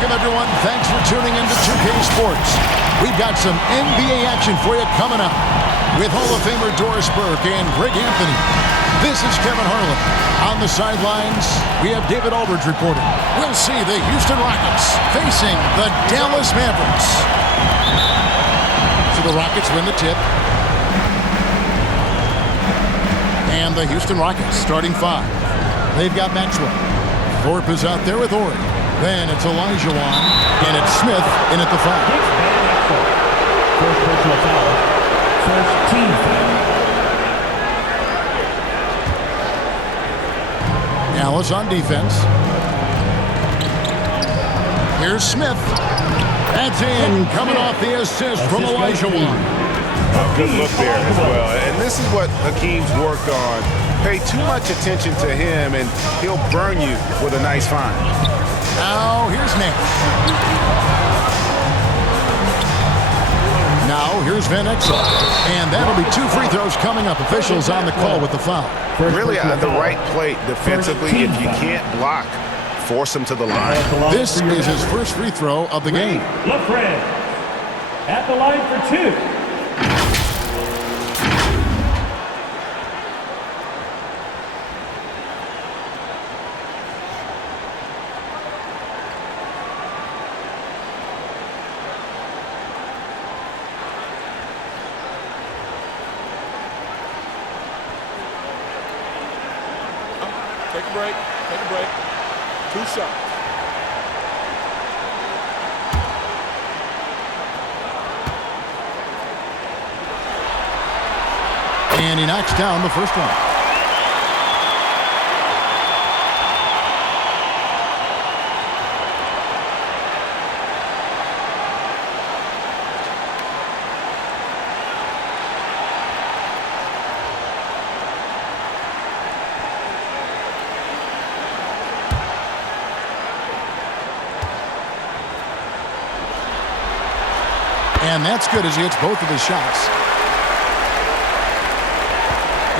Welcome, everyone. Thanks for tuning in to 2K Sports. We've got some NBA action for you coming up with Hall of Famer Doris Burke and Greg Anthony. This is Kevin Harlan. On the sidelines, we have David Aldridge reporting. We'll see the Houston Rockets facing the Dallas Mavericks. So the Rockets win the tip. And the Houston Rockets starting five. They've got Maxwell. Thorpe is out there with Ori. Then it's Elijah Wan. And it's Smith in at the foul. First personal foul. First team foul. Dallas on defense. Here's Smith. That's in. Coming off the assist from Elijah Wan. Good look there as well. And this is what Hakeem's worked on. Pay too much attention to him, and he'll burn you with a nice find. Now, here's Nash. Now, here's Van Exel. And that'll be 2 free throws coming up. Officials on the call with the foul. Really at the right plate defensively. If you can't block, force him to the line. This is his first free throw of the game. LaFred at the line for 2. Take a break. Take a break. 2 shots. And he knocks down the first one. And that's good as he hits both of his shots.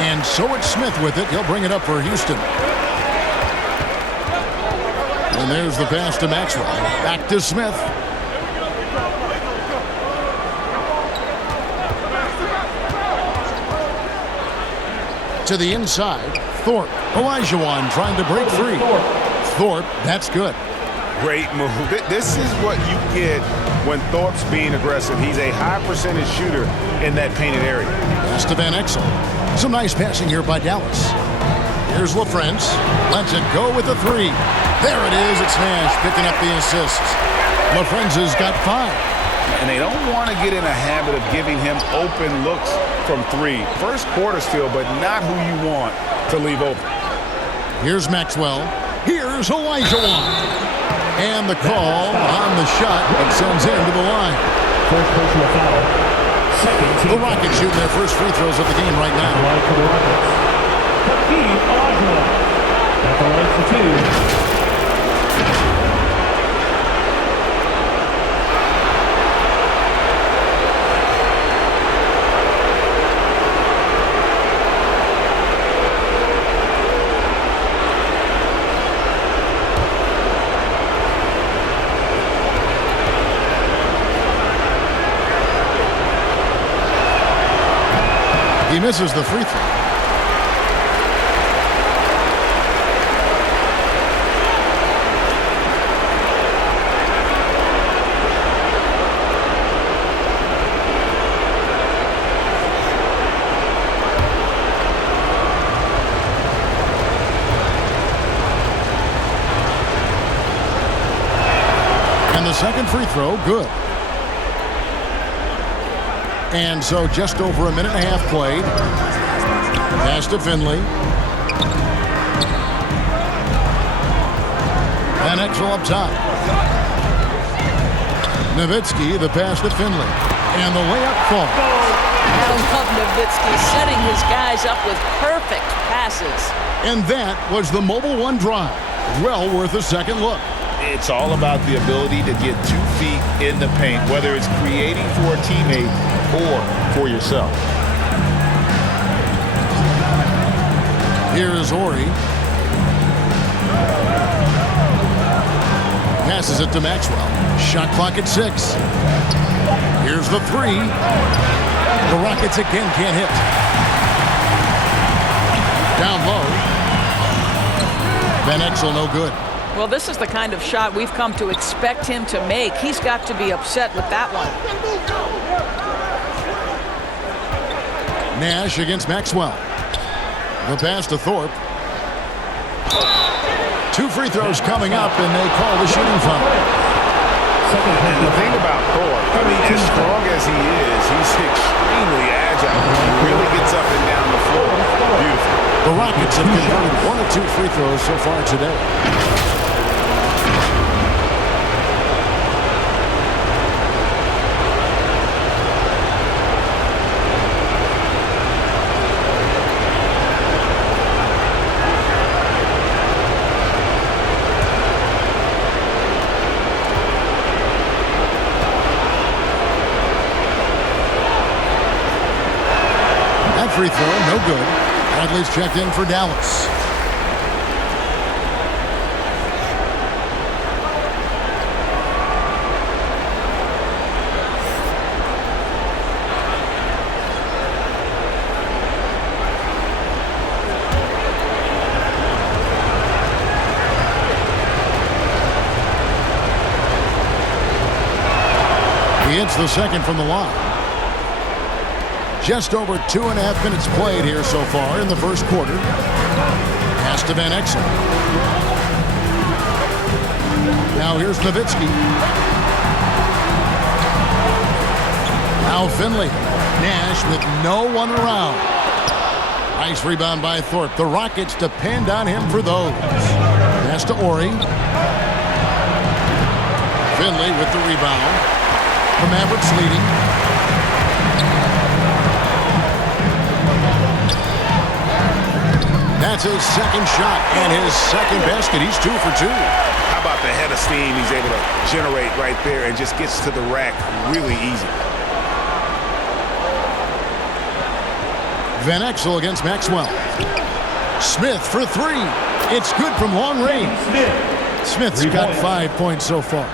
And so it's Smith with it. He'll bring it up for Houston. And there's the pass to Maxwell. Back to Smith. To the inside. Thorpe. Elijah Wan trying to break free. Thorpe, that's good. Great move. This is what you get when Thorpe's being aggressive. He's a high percentage shooter in that painted area. Pass to Van Exel. Some nice passing here by Dallas. Here's LaFrance. Lets it go with the 3. There it is. It's Nash picking up the assist. LaFrance has got 5. And they don't want to get in a habit of giving him open looks from 3. First quarter still, but not who you want to leave open. Here's Maxwell. Here's Elijah Wan. And the call on the shot that sends him to the line. First personal foul. Second team. The Rockets shooting their first free throws of the game right now. Line for the Rockets. Hakeem Olajuwon at the line for 2. He misses the free throw. And the second free throw, good. And so just over a minute and a half played. Pass to Finley. Van Exel up top. Nowitzki, the pass to Finley. And the layup falls. I love Nowitzki setting his guys up with perfect passes. And that was the Mobile One drive. Well worth a second look. It's all about the ability to get 2 feet in the paint, whether it's creating for a teammate or for yourself. Here is Ori. Passes it to Maxwell. Shot clock at 6. Here's the 3. The Rockets again can't hit. Down low. Van Exel no good. Well, this is the kind of shot we've come to expect him to make. He's got to be upset with that one. Nash against Maxwell. The pass to Thorpe. 2 free throws coming up, and they call the shooting foul. And the thing about Thorpe, I mean, as strong as he is, he's extremely agile. He really gets up and down the floor. Beautiful. The Rockets have converted 1 of 2 free throws so far today. Free throw, no good. Bradley's checked in for Dallas. He hits the second from the line. Just over 2.5 minutes played here so far in the first quarter. Pass to Van Exel. Now here's Nowitzki. Now Finley. Nash with no one around. Nice rebound by Thorpe. The Rockets depend on him for those. Pass to Ori. Finley with the rebound. The Mavericks leading. That's his second shot and his second basket. He's 2 for 2. How about the head of steam he's able to generate right there and just gets to the rack really easy. Van Exel against Maxwell. Smith for 3. It's good from long range. Smith's got 5 points so far.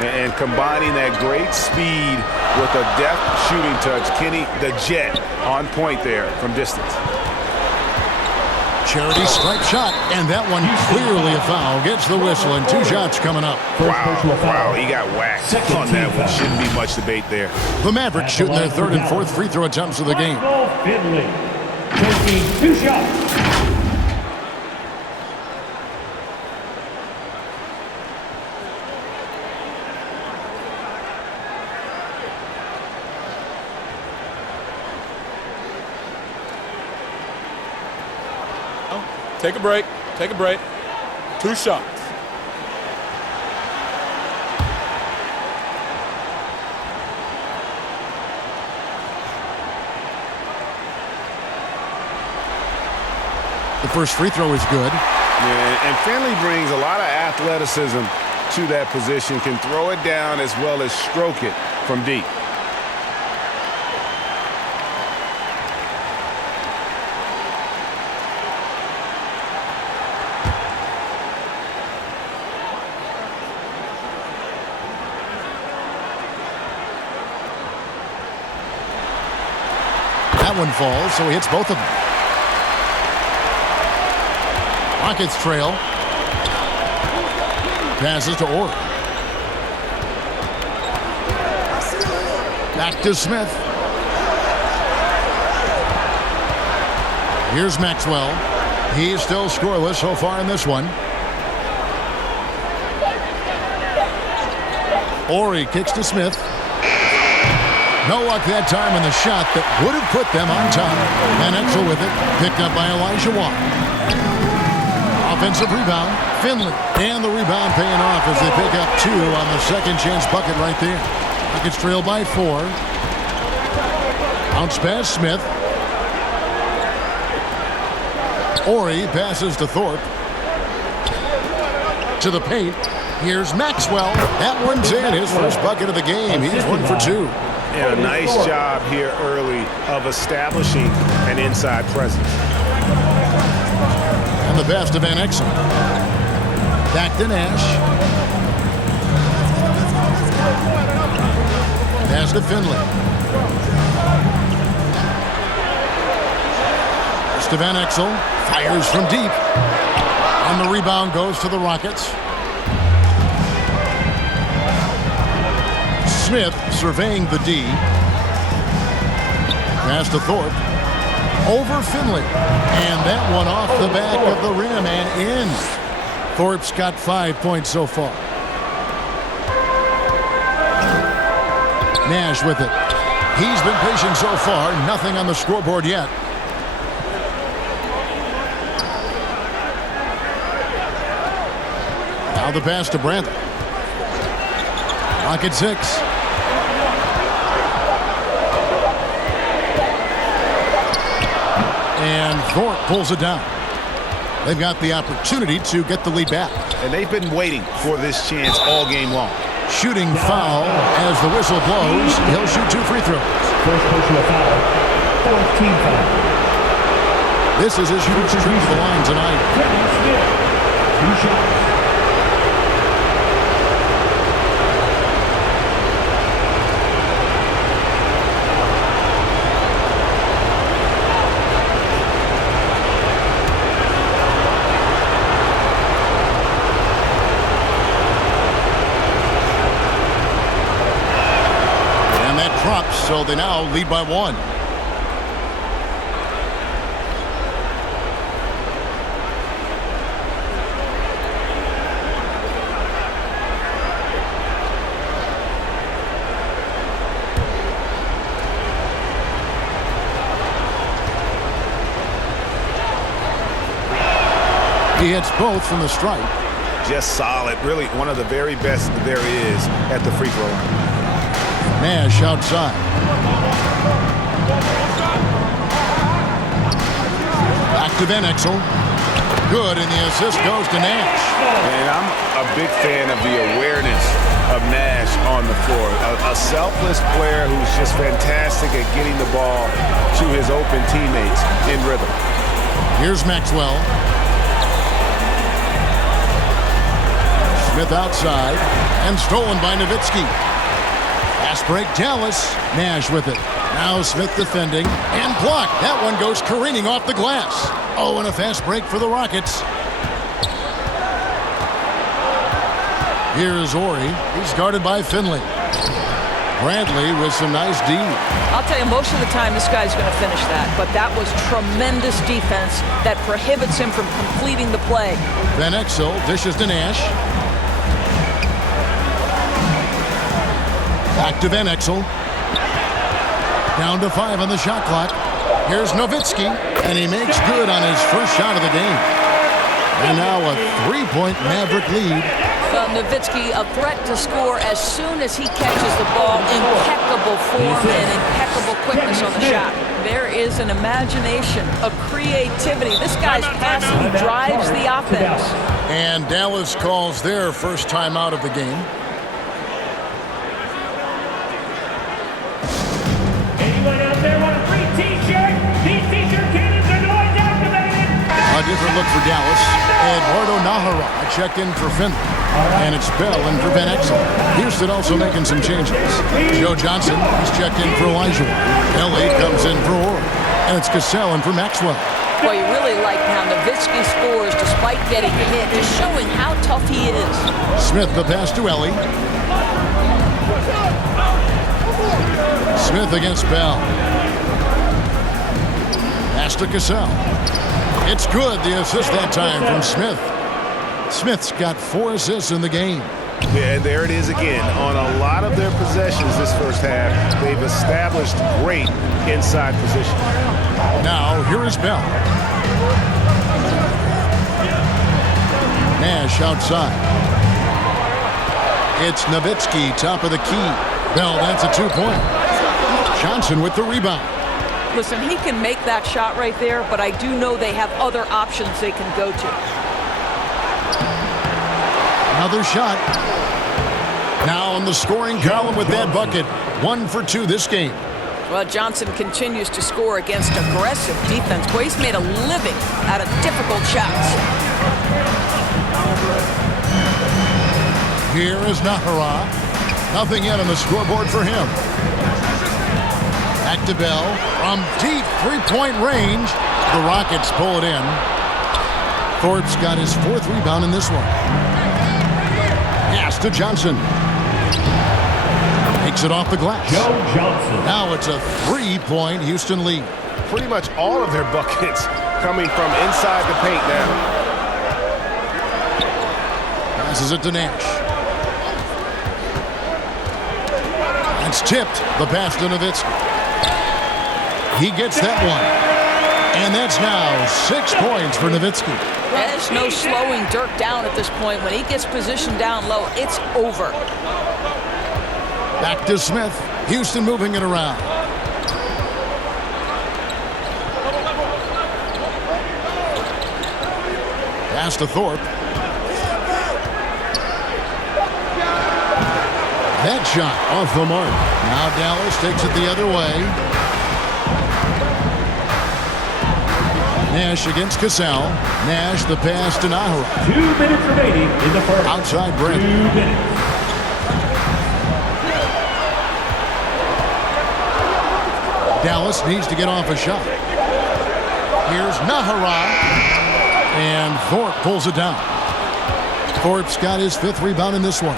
And combining that great speed with a deft shooting touch, Kenny the Jet on point there from distance. Charity stripe shot, and that one clearly a foul. Gets the whistle, and 2 shots coming up. Wow, he got whacked on that one. Shouldn't be much debate there. The Mavericks shooting their 3rd and 4th free throw attempts of the game. Finley, taking 2 shots. Take a break. Take a break. 2 shots. The first free throw is good. Yeah, and Finley brings a lot of athleticism to that position. Can throw it down as well as stroke it from deep. That one falls, so he hits both of them. Rockets trail. Passes to Orr. Back to Smith. Here's Maxwell. He's still scoreless so far in this one. Ori kicks to Smith. No luck that time on the shot that would have put them on top. Van Exel with it. Picked up by Elijah Watt. Offensive rebound. Finley. And the rebound paying off as they pick up 2 on the second chance bucket right there. Rockets trail by 4. Bounce pass Smith. Ori passes to Thorpe. To the paint. Here's Maxwell. That one's in. His first bucket of the game. He's 1 for 2. And a nice job here early of establishing an inside presence. And the pass to Van Exel. Back to Nash. Pass to Finley. To Van Exel, fires from deep. On the rebound goes to the Rockets. Smith surveying the D. Pass to Thorpe. Over Finley. And that one off the back of the rim and in. Thorpe's got 5 points so far. Nash with it. He's been patient so far. Nothing on the scoreboard yet. Now the pass to Brantley. Rocket 6. And Thorpe pulls it down. They've got the opportunity to get the lead back. And they've been waiting for this chance all game long. Shooting foul as the whistle blows. He'll shoot 2 free throws. First personal foul. Fourth team foul. This is his first trip to the line tonight. Kevin Smith. 2 shots. So they now lead by 1. He hits both from the stripe. Just solid. Really one of the very best there is at the free throw line. Nash outside. Back to Van Exel. Good, and the assist goes to Nash. And I'm a big fan of the awareness of Nash on the floor. A selfless player who's just fantastic at getting the ball to his open teammates in rhythm. Here's Maxwell. Smith outside, and stolen by Nowitzki. Fast break, Dallas. Nash with it. Now Smith defending, and blocked. That one goes careening off the glass. Oh, and a fast break for the Rockets. Here's Ori. He's guarded by Finley. Brantley with some nice D. I'll tell you, most of the time this guy's going to finish that, but that was tremendous defense that prohibits him from completing the play. Van Exel dishes to Nash. Back to Van Exel. Down to 5 on the shot clock. Here's Nowitzki, and he makes good on his first shot of the game. And now a 3-point Maverick lead. Nowitzki, a threat to score as soon as he catches the ball. Impeccable form and impeccable quickness on the shot. There is an imagination, a creativity. This guy's passing drives the offense. And Dallas calls their first timeout of the game. Anyone out there want a free t-shirt? These t-shirt cannons are noise activated. A different look for Dallas. Eduardo Nahara checked in for Finley. And it's Bell in for Van Exel. Houston also making some changes. Joe Johnson is checked in for Elijah. L.A. comes in for Orr. And it's Cassell in for Maxwell. Well, you really like how Nowitzki scores despite getting hit, just showing how tough he is. Smith the pass to Ellie. Smith against Bell. Pass to Cassell. It's good, the assist that time from Smith. Smith's got 4 assists in the game. Yeah, and there it is again. On a lot of their possessions this first half, they've established great inside position. Now, here is Bell. Nash outside. It's Nowitzki, top of the key. Bell, that's a 2-point. Johnson with the rebound. Listen, he can make that shot right there, but I do know they have other options they can go to. Another shot. Now on the scoring column with that bucket. 1 for 2 this game. Well, Johnson continues to score against aggressive defense. Boy, he's made a living out of difficult shots. Here is Nahara. Nothing yet on the scoreboard for him. Back to Bell from deep three-point range. The Rockets pull it in. Thorpe's got his 4th rebound in this one. Pass to Johnson. Takes it off the glass. Joe Johnson. Now it's a 3-point Houston lead. Pretty much all of their buckets coming from inside the paint now. Passes it to Nash. It's tipped. The pass to Nowitzki. He gets that one. And that's now 6 points for Nowitzki. There's no slowing Dirk down at this point. When he gets positioned down low, it's over. Back to Smith. Houston moving it around. Pass to Thorpe. That shot off the mark. Now Dallas takes it the other way. Nash against Cassell. Nash the pass to Nahara. 2 minutes remaining in the first. Outside break. 2 minutes. Dallas needs to get off a shot. Here's Nahara. And Thorpe pulls it down. Thorpe's got his 5th rebound in this one.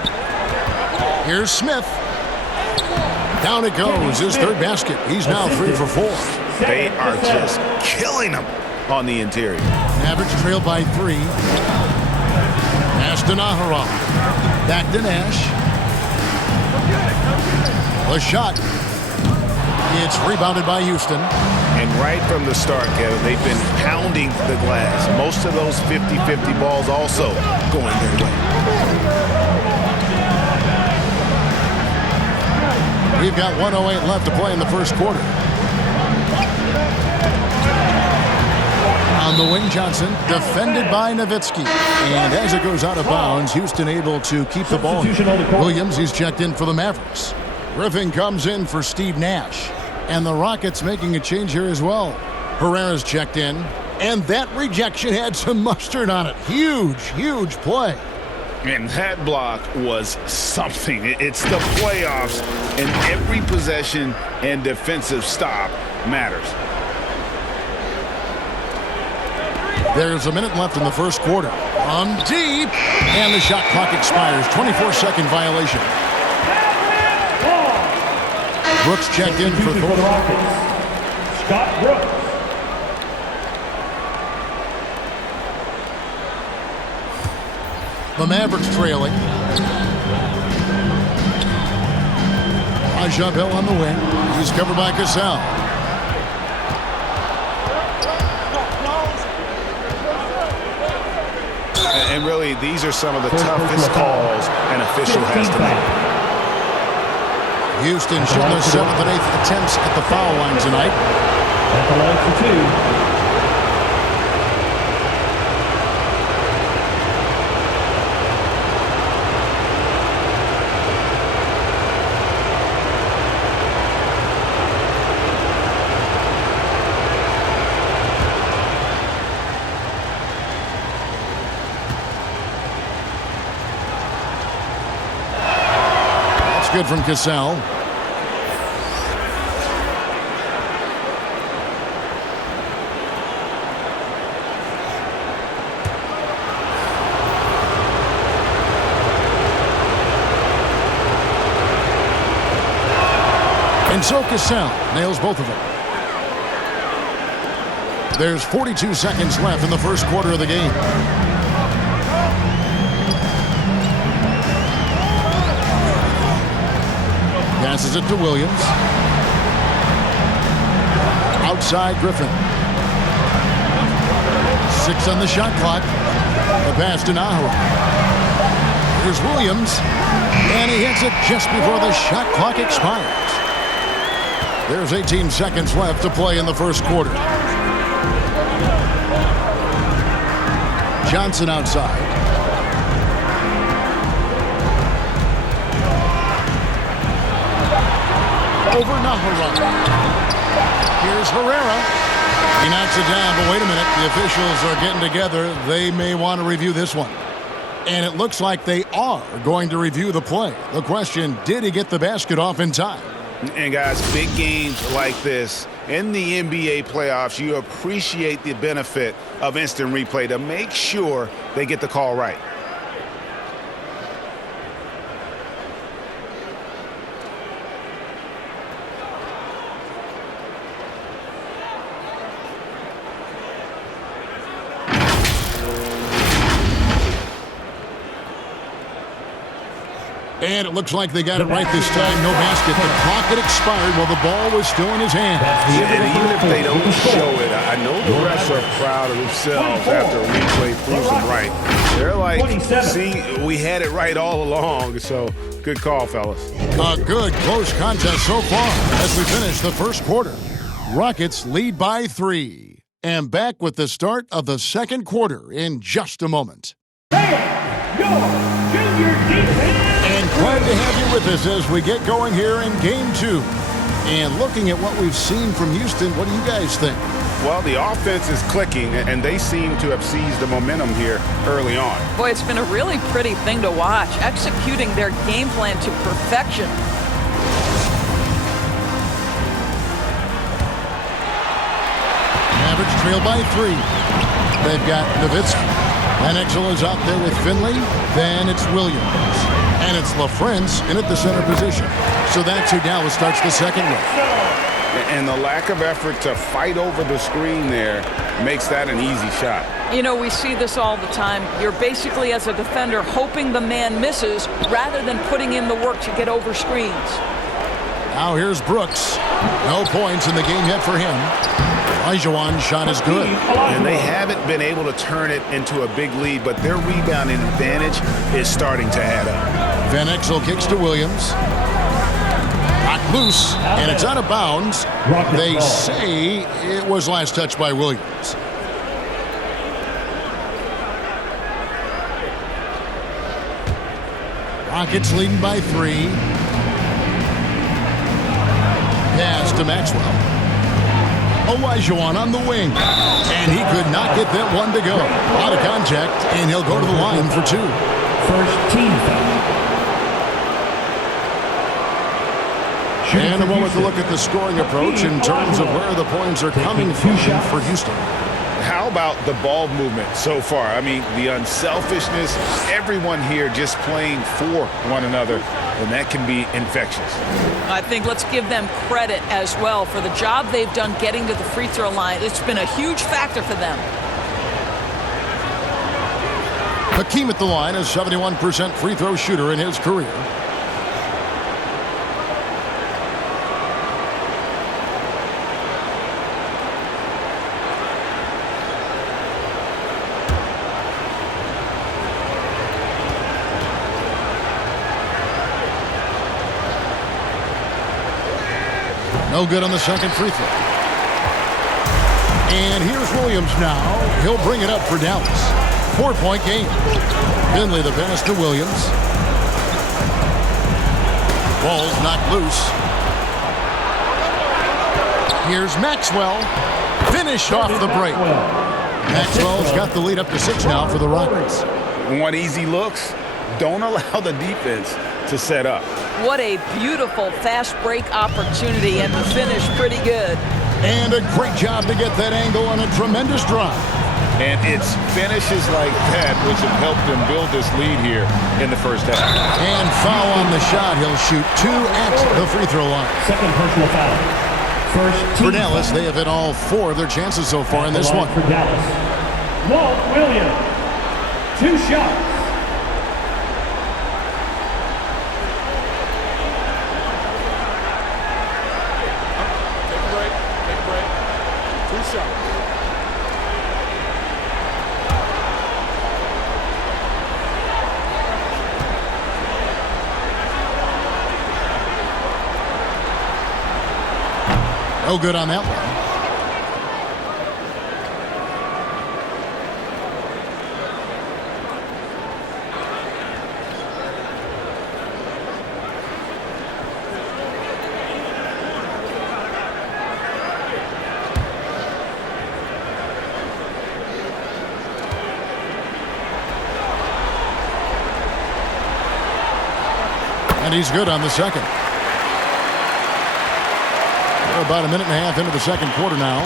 Here's Smith. Down it goes. His 3rd basket. He's now 3 for 4. They are just killing them on the interior. Mavericks trail by 3. Pass to Nahara. Back to Nash. The shot. It's rebounded by Houston. And right from the start, Kevin, they've been pounding the glass. Most of those 50-50 balls also going their way. We've got 1:08 left to play in the first quarter. On the wing, Johnson, defended by Nowitzki. And as it goes out of bounds, Houston able to keep the ball. Williams, he's checked in for the Mavericks. Griffin comes in for Steve Nash. And the Rockets making a change here as well. Herrera's checked in. And that rejection had some mustard on it. Huge, huge play. And that block was something. It's the playoffs, and every possession and defensive stop matters. There's a minute left in the first quarter. On deep. And the shot clock expires. 24-second violation. Brooks checked in for Thorpe. Scott Brooks. The Mavericks trailing. Aja Bell on the wing. He's covered by Cassell. And really, these are some of the toughest calls an official has to make. Houston shooting their 7th and 8th attempts at the foul line tonight. At the line for 2. Good from Cassell. And so Cassell nails both of them. There's 42 seconds left in the first quarter of the game. Passes it to Williams. Outside Griffin. 6 on the shot clock. The pass to Nahara. Here's Williams. And he hits it just before the shot clock expires. There's 18 seconds left to play in the first quarter. Johnson outside. Over Nahara. Here's Herrera. He knocks it down, but wait a minute. The officials are getting together. They may want to review this one. And it looks like they are going to review the play. The question, did he get the basket off in time? And guys, big games like this in the NBA playoffs, you appreciate the benefit of instant replay to make sure they get the call right. And it looks like they got it right this time. No basket. The clock had expired while the ball was still in his hand. And even if they don't show it, I know the refs are proud of themselves after a replay proves them right. They're like, see, we had it right all along. So good call, fellas. A good close contest so far as we finish the first quarter. Rockets lead by 3. And back with the start of the second quarter in just a moment. And glad to have you with us as we get going here in Game 2. And looking at what we've seen from Houston, what do you guys think? Well, the offense is clicking, and they seem to have seized the momentum here early on. Boy, it's been a really pretty thing to watch, executing their game plan to perfection. Mavericks trail by 3. They've got Nowitzki. Van Exel is out there with Finley. Then it's Williams. And it's LaFrance in at the center position. So that's who Dallas starts the second with. And the lack of effort to fight over the screen there makes that an easy shot. You know, we see this all the time. You're basically, as a defender, hoping the man misses rather than putting in the work to get over screens. Now here's Brooks. No points in the game yet for him. Olajuwon's shot is good. And they haven't been able to turn it into a big lead, but their rebounding advantage is starting to add up. Van Exel kicks to Williams. Knocked loose, and it's out of bounds. They say it was last touched by Williams. Rockets leading by 3. Pass to Maxwell. Olajuwon on the wing. And he could not get that one to go. Out of contact, and he'll go to the line for 2. First team foul. And a moment to look at the scoring approach in terms of where the points are coming from for Houston. How about the ball movement so far? I mean, the unselfishness, everyone here just playing for one another, and that can be infectious. I think let's give them credit as well for the job they've done getting to the free throw line. It's been a huge factor for them. Hakeem at the line, a 71% free throw shooter in his career. No good on the second free throw. And here's Williams now. He'll bring it up for Dallas. 4-point game. Finley the pass to Williams. Ball's knocked loose. Here's Maxwell. Finished off the break. Maxwell's got the lead up to 6 now for the Rockets. Want easy looks? Don't allow the defense to set up. What a beautiful fast break opportunity, and the finish pretty good. And a great job to get that angle on a tremendous drive. And it's finishes like that which have helped them build this lead here in the first half. And foul on the shot. He'll shoot 2 at the free throw line. Second personal foul. First team For Dallas, they have hit all 4 of their chances so far in this one. For Dallas, Walt Williams. 2 shots. No good on that one. And he's good on the second. We're about a minute and a half into the second quarter now.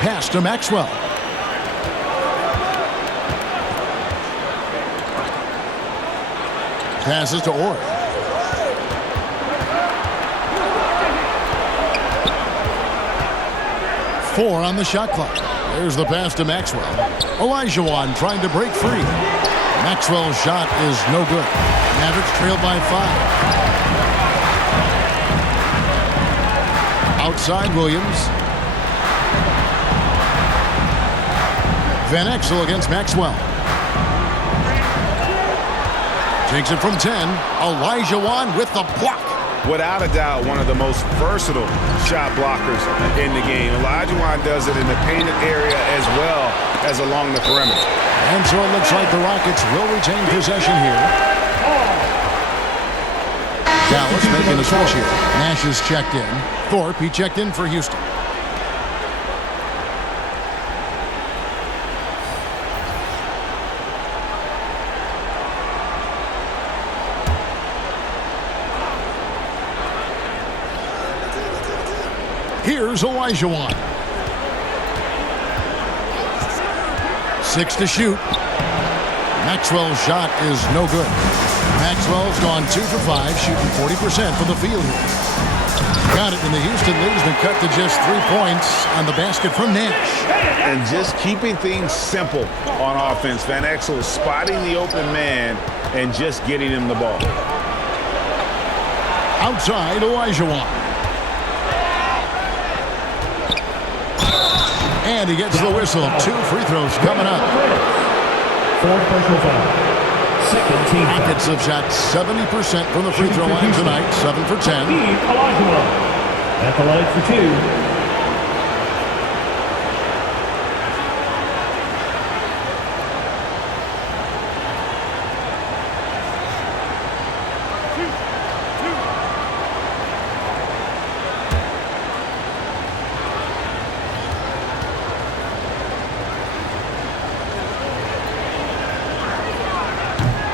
Pass to Maxwell. Passes to Orr. Four on the shot clock. There's the pass to Maxwell. Olajuwon trying to break free. Maxwell's shot is no good. Mavericks trailed by 5. Outside Williams. Van Exel against Maxwell. Takes it from 10. Olajuwon with the block. Without a doubt, one of the most versatile shot blockers in the game. Olajuwon does it in the painted area as well as along the perimeter. And so it looks like the Rockets will retain possession here. Dallas making a switch here. Nash is checked in. Thorpe, he checked in for Houston. Here's Olajuwon. 6 to shoot. Maxwell's shot is no good. Maxwell's gone 2 for 5, shooting 40% from the field here. Got it in the Houston lead. Has been cut to just 3 points on the basket from Nash. And just keeping things simple on offense. Van Exel spotting the open man and just getting him the ball. Outside, Olajuwon. And he gets the whistle. 2 free throws coming up. 4th personal foul. Second team foul. Rockets have shot 70% from the free throw line tonight. 7 for 10. Olajuwon at the line for 2.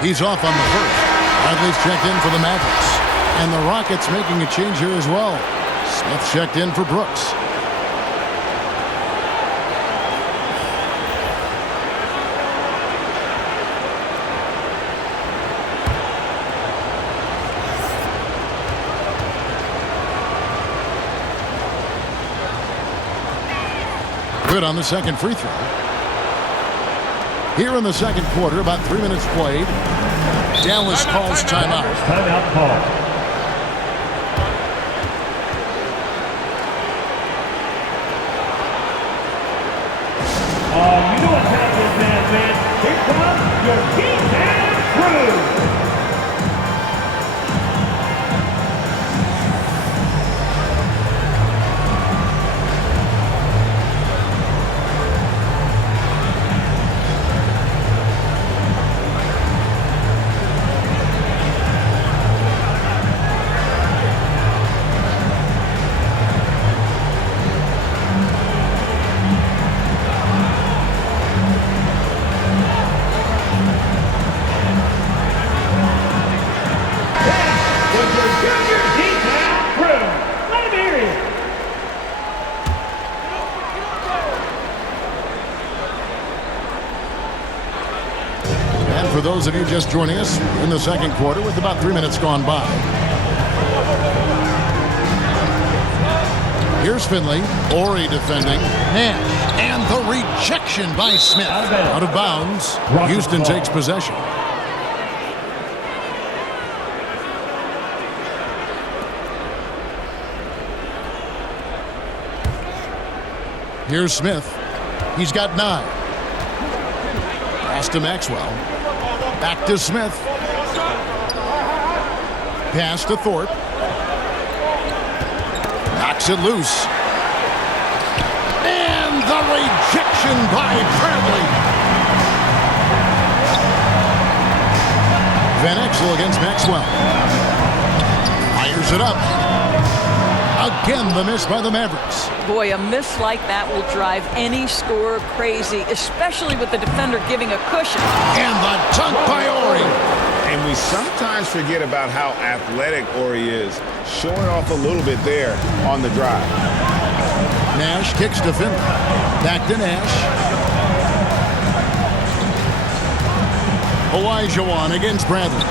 He's off on the first. Bradley's checked in for the Mavericks. And the Rockets making a change here as well. Smith checked in for Brooks. Good on the second free throw. Here in the second quarter, about 3 minutes played. Dallas calls timeout. Timeout call. You know what happens, man. Here comes your defense crew. For those of you just joining us in the second quarter with about 3 minutes gone by. Here's Finley. Ori defending. Nash. And the rejection by Smith. Out of bounds. Houston takes possession. Here's Smith. He's got 9. Pass to Maxwell. Back to Smith. Pass to Thorpe. Knocks it loose. And the rejection by Bradley. Van Exel against Maxwell. Fires it up. Again, the miss by the Mavericks. Boy, a miss like that will drive any scorer crazy, especially with the defender giving a cushion. And the dunk by Ori. And we sometimes forget about how athletic Horry is, showing off a little bit there on the drive. Nash kicks to Finley. Back to Nash. Olajuwon against Bradley.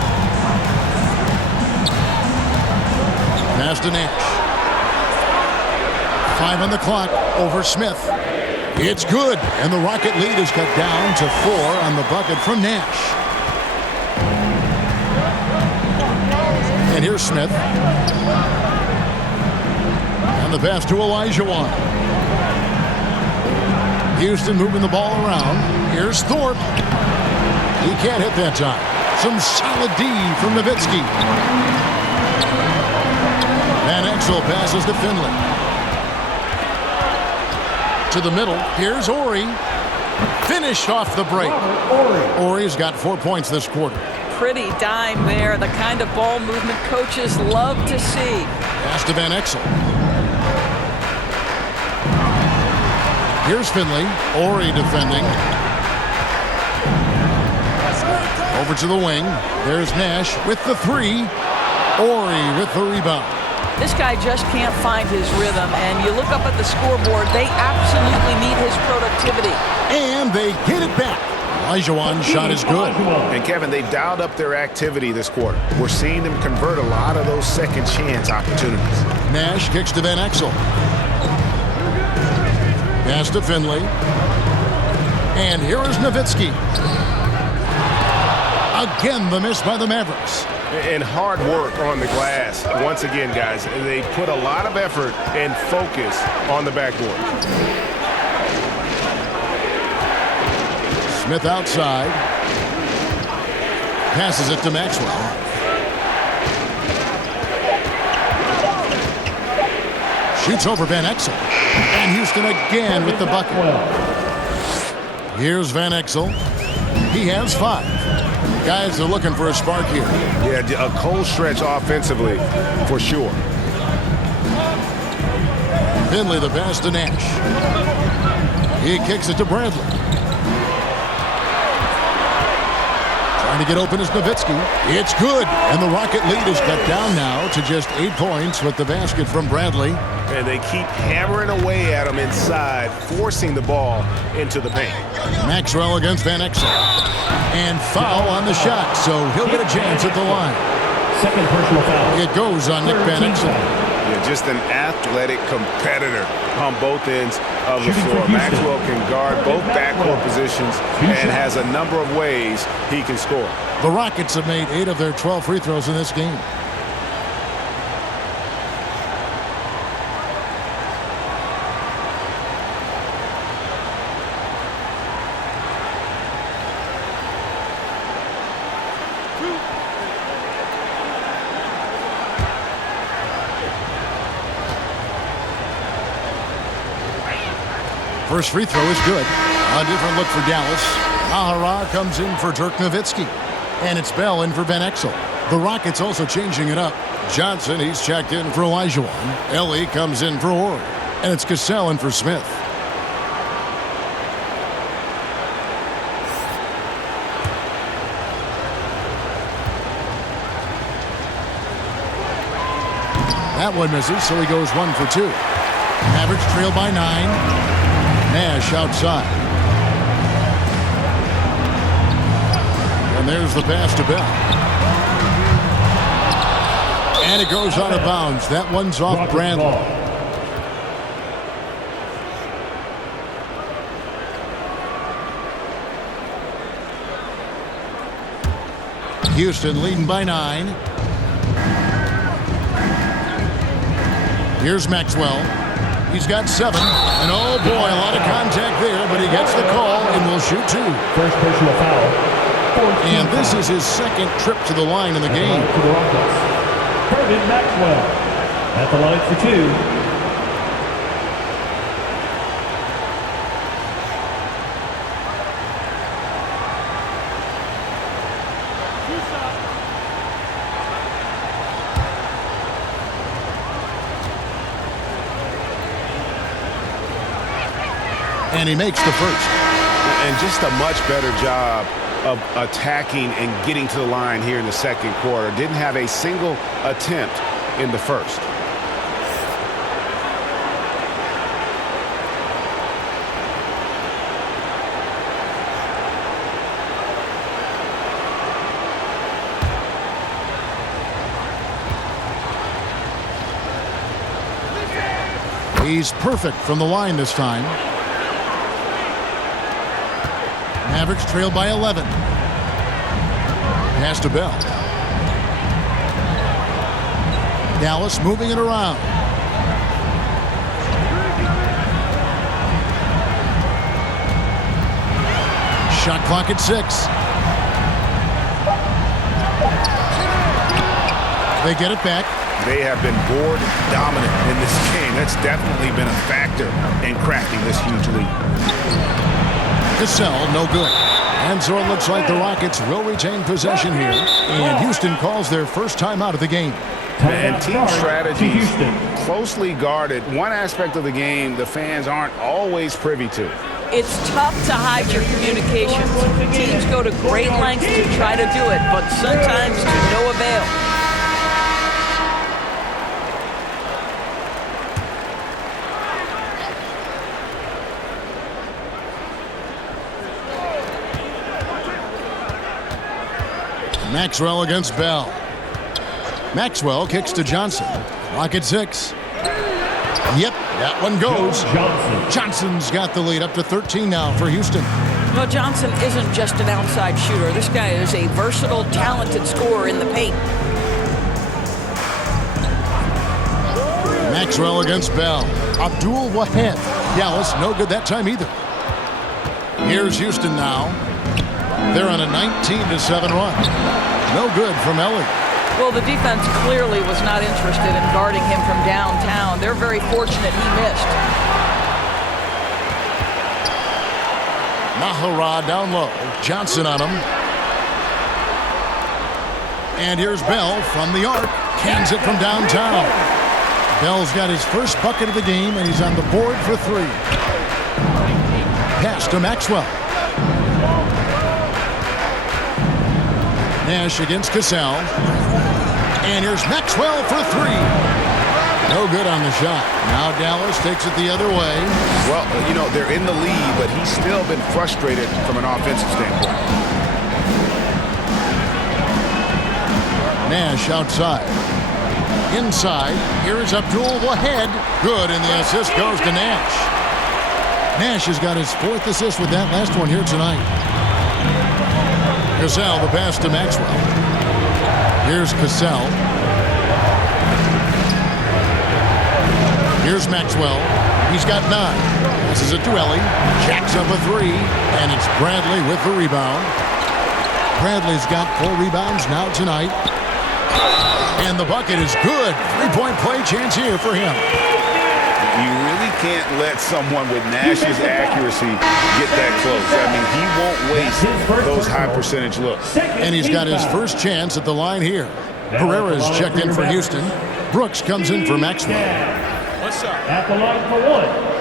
Pass to Nash. 5 on the clock over Smith. It's good, and the Rocket lead is cut down to 4 on the bucket from Nash. And here's Smith. And the pass to Olajuwon. Houston moving the ball around. Here's Thorpe. He can't hit that time. Some solid D from Nowitzki. Van Exel passes to Finley. To the middle. Here's Horry. Finished off the break. Horry's got 4 points this quarter. Pretty dime there. The kind of ball movement coaches love to see. Pass to Van Exel. Here's Finley. Horry defending. Over to the wing. There's Nash with the 3. Horry with the rebound. This guy just can't find his rhythm, and you look up at the scoreboard, they absolutely need his productivity. And they get it back. Olajuwon's shot is good. And Kevin, they dialed up their activity this quarter. We're seeing them convert a lot of those second chance opportunities. Nash kicks to Van Exel. Pass to Finley. And here is Nowitzki. Again, the miss by the Mavericks. And hard work on the glass. Once again, guys, they put a lot of effort and focus on the backboard. Smith outside. Passes it to Maxwell. Shoots over Van Exel. And Houston again with the bucket. Here's Van Exel. He has 5. Guys are looking for a spark here. Yeah, a cold stretch offensively for sure. Finley the pass to Nash. He kicks it to Bradley. Trying to get open is Nowitzki. It's good, and the Rocket lead is cut down now to just 8 points with the basket from Bradley. And they keep hammering away at him inside, forcing the ball into the paint. Maxwell against Van Exel. And foul on the shot, so he'll get a chance at the line. Second personal foul. It goes on Nick Van Exel. Yeah, just an athletic competitor on both ends of the floor. Maxwell can guard both backcourt positions and has a number of ways he can score. The Rockets have made 8 of their 12 free throws in this game. First free throw is good. A different look for Dallas. Ahara comes in for Dirk Nowitzki. And it's Bell in for Van Exel. The Rockets also changing it up. Johnson, he's checked in for Olajuwon. Ellie comes in for Horry. And it's Cassell in for Smith. That one misses, so he goes 1 for 2. Mavericks trail by 9. Nash outside. And there's the pass to Bell. And it goes out of bounds. That one's off Bradley. Houston leading by 9. Here's Maxwell. He's got 7. And oh boy, a lot of contact there, but he gets the call and will shoot 2. First personal foul. And this is his second trip to the line in the game. To the Rockets. Herman Maxwell at the line for 2. And he makes the first. And just a much better job of attacking and getting to the line here in the second quarter. Didn't have a single attempt in the first. He's perfect from the line this time. Mavericks trail by 11. Pass to Bell. Dallas moving it around. Shot clock at 6. They get it back. They have been board dominant in this game. That's definitely been a factor in cracking this huge lead. Cassell, no good. And so it looks like the Rockets will retain possession here. And Houston calls their first time out of the game. And team strategies closely guarded. One aspect of the game the fans aren't always privy to. It's tough to hide your communications. Teams go to great lengths to try to do it, but sometimes to no avail. Maxwell against Bell. Maxwell kicks to Johnson. Clock at 6. Yep, that one goes. Johnson's got the lead up to 13 now for Houston. Well, Johnson isn't just an outside shooter. This guy is a versatile, talented scorer in the paint. Maxwell against Bell. Abdul Wahed. Dallas, no good that time either. Here's Houston now. They're on a 19-7 run. No good from Ellie. Well, the defense clearly was not interested in guarding him from downtown. They're very fortunate he missed. Mahara down low. Johnson on him. And here's Bell from the arc. Cans it from downtown. Bell's got his first bucket of the game, and he's on the board for 3. Pass to Maxwell. Nash against Cassell. And here's Maxwell for 3. No good on the shot. Now Dallas takes it the other way. Well, you know, they're in the lead, but he's still been frustrated from an offensive standpoint. Nash outside. Inside. Here is Abdul Wahed. Good, and the assist goes to Nash. Nash has got his 4th assist with that last one here tonight. Cassell, the pass to Maxwell. Here's Cassell. Here's Maxwell. He's got 9. This is a Ellie. Jacks up a 3, and it's Bradley with the rebound. Bradley's got 4 rebounds now tonight. And the bucket is good. 3-point play chance here for him. You really can't let someone with Nash's accuracy get that close. I mean, he won't waste those high percentage looks. And he's got his first chance at the line here. Pereira's checked in for Houston. Brooks comes in for Maxwell. What's up? At the line for 1.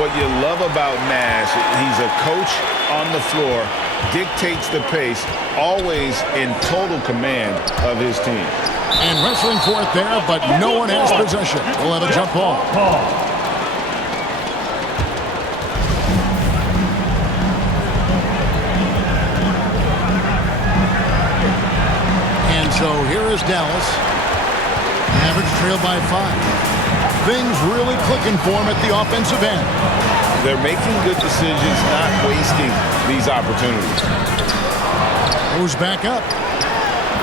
What you love about Nash, he's a coach on the floor, dictates the pace, always in total command of his team. And wrestling for it there, but no one has possession. We'll have a jump ball. And so here is Dallas. Mavericks trail by 5. Things really clicking for him at the offensive end. They're making good decisions, not wasting these opportunities. Goes back up.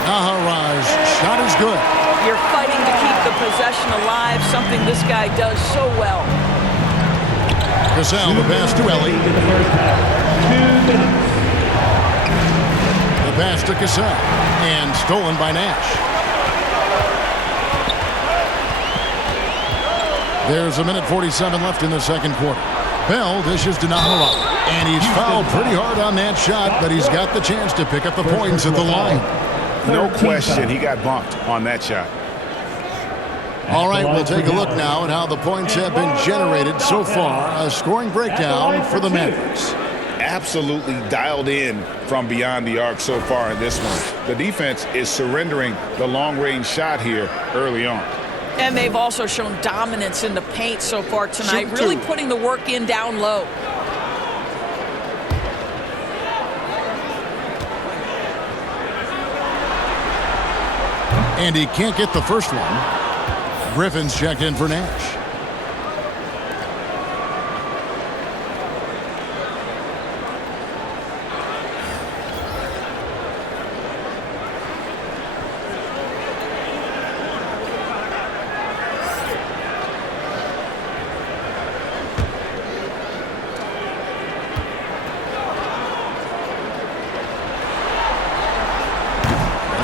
Naharaj shot is good. You're fighting to keep the possession alive, something this guy does so well. Cassell, the pass to Ellie. In the first half. 2 minutes. The pass to Cassell. And stolen by Nash. There's a minute 47 left in the second quarter. Bell dishes to Naharaj. And he's fouled pretty hard on that shot, but he's got the chance to pick up the points at the line. No question, he got bumped on that shot. All right, we'll take a look now at how the points have been generated so far. A scoring breakdown for the Mavericks. Absolutely dialed in from beyond the arc so far in this one. The defense is surrendering the long-range shot here early on. And they've also shown dominance in the paint so far tonight, really putting the work in down low. And he can't get the first one. Griffin's checked in for Nash.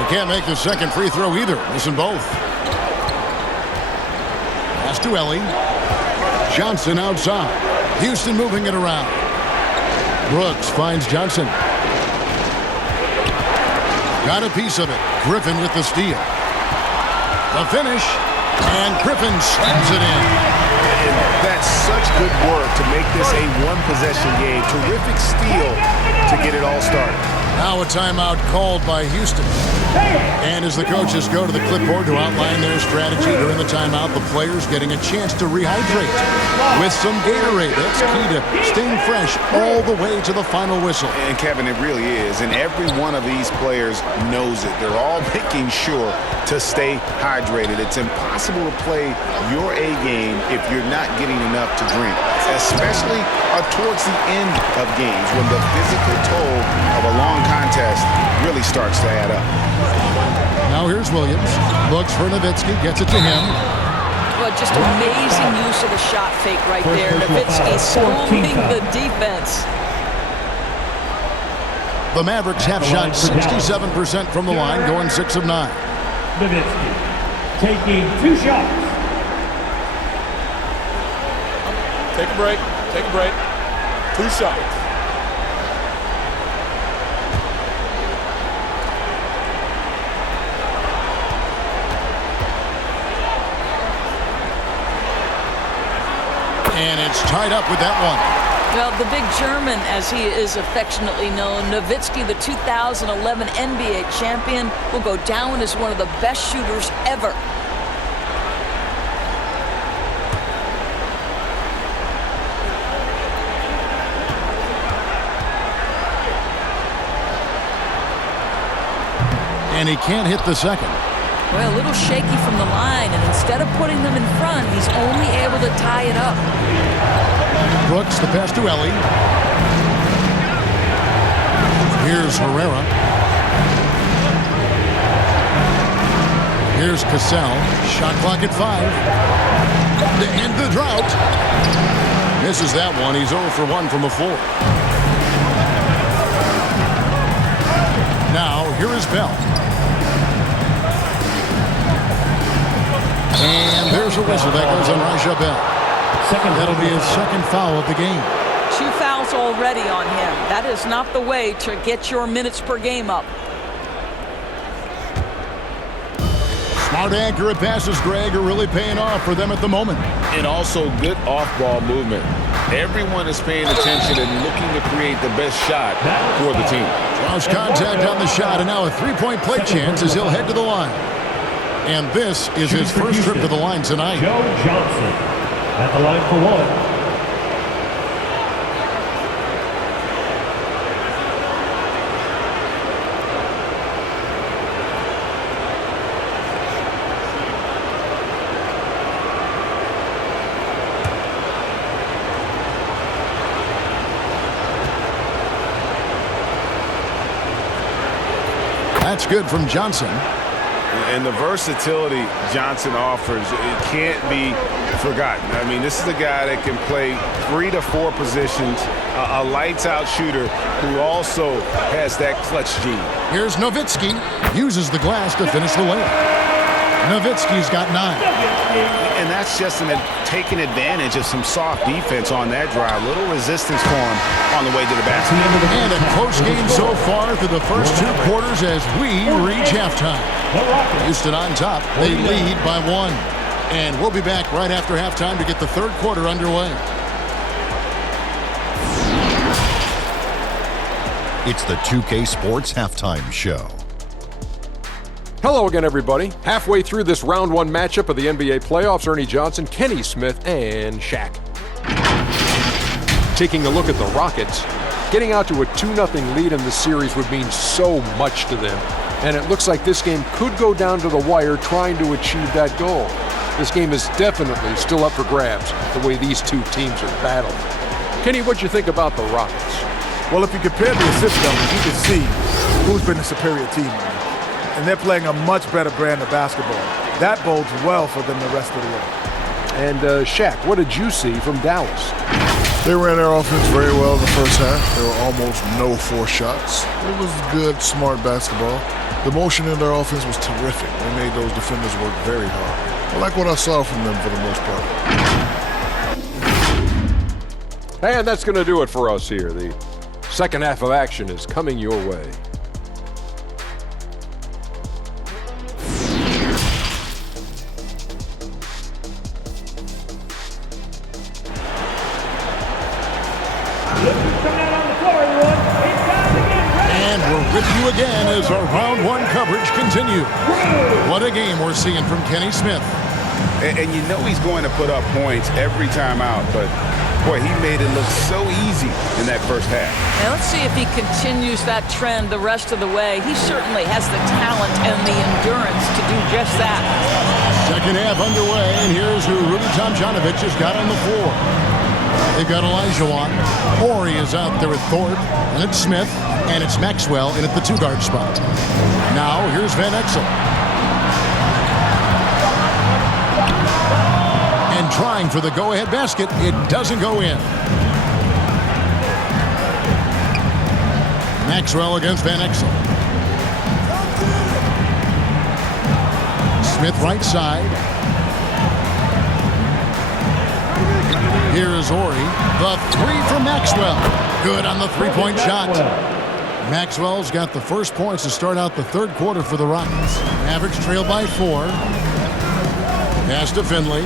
Can't make the second free throw either. Missing both. Pass to Ellie. Johnson outside. Houston moving it around. Brooks finds Johnson. Got a piece of it. Griffin with the steal. The finish. And Griffin slams it in. And that's such good work to make this a one-possession game. Terrific steal to get it all started. Now a timeout called by Houston. And as the coaches go to the clipboard to outline their strategy during the timeout, the players getting a chance to rehydrate with some Gatorade. That's key to staying fresh all the way to the final whistle. And Kevin, it really is. And every one of these players knows it. They're all making sure to stay hydrated. It's impossible to play your A game if you're not getting enough to drink, especially towards the end of games when the physical toll of a long contest really starts to add up. Now here's Williams. Looks for Nowitzki. Gets it to him. Well, just amazing use of the shot fake right there. Nowitzki schooling the defense. The Mavericks have shot 67% from the line, going 6 of 9. Nowitzki taking 2 shots. Take a break. Take a break. 2 shots. And it's tied up with that one. Well, the big German, as he is affectionately known, Nowitzki, the 2011 NBA champion, will go down as one of the best shooters ever. And he can't hit the second. Well, a little shaky from the line, and instead of putting them in front, he's only able to tie it up. Brooks, the pass to Ellie. Here's Herrera. Here's Cassell. Shot clock at 5. To end the drought. Misses that one. He's 0 for 1 from the floor. Now, here is Bell. And there's a whistle that goes on Raja Bell. That'll be his second foul of the game. 2 fouls already on him. That is not the way to get your minutes per game up. Smart, accurate passes, Greg, are really paying off for them at the moment. And also good off-ball movement. Everyone is paying attention and looking to create the best shot for the team. Draws contact on the shot, and now a 3-point play chance as he'll head to the line. And this is his first trip to the line tonight. Joe Johnson at the line for 1. That's good from Johnson. And the versatility Johnson offers, it can't be forgotten. I mean, this is a guy that can play 3 to 4 positions, a lights-out shooter who also has that clutch gene. Here's Nowitzki. Uses the glass to finish the layup. Nowitzki's got 9. And that's just taking advantage of some soft defense on that drive. Little resistance for him on the way to the basket. And a close game so far through the first 2 quarters as we reach halftime. Houston on top. They lead by 1. And we'll be back right after halftime to get the third quarter underway. It's the 2K Sports Halftime Show. Hello again, everybody. Halfway through this round 1 matchup of the NBA playoffs, Ernie Johnson, Kenny Smith, and Shaq. Taking a look at the Rockets, getting out to a 2-0 lead in the series would mean so much to them. And it looks like this game could go down to the wire trying to achieve that goal. This game is definitely still up for grabs, the way these two teams are battling. Kenny, what'd you think about the Rockets? Well, if you compare the assist numbers, you can see who's been the superior team. And they're playing a much better brand of basketball. That bodes well for them the rest of the way. And Shaq, what did you see from Dallas? They ran their offense very well in the first half. There were almost no forced shots. It was good, smart basketball. The motion in their offense was terrific. They made those defenders work very hard. I like what I saw from them for the most part. And that's going to do it for us here. The second half of action is coming your way. And we're with you again as our round 1 coverage continues. What a game we're seeing from Kenny Smith. And you know he's going to put up points every time out, but boy, he made it look so easy in that first half. Now let's see if he continues that trend the rest of the way. He certainly has the talent and the endurance to do just that. Second half underway, and here's who Rudy Tomjanovich has got on the floor. They've got Olajuwon. Horry is out there with Thorpe, and it's Smith, and it's Maxwell in at the 2-guard spot. Now here's Van Exel. And trying for the go-ahead basket, it doesn't go in. Maxwell against Van Exel. Smith right side. Here is Horry. The 3 from Maxwell. Good on the 3-point shot. Maxwell's got the first points to start out the third quarter for the Rockets. Mavericks trail by 4. Pass to Finley.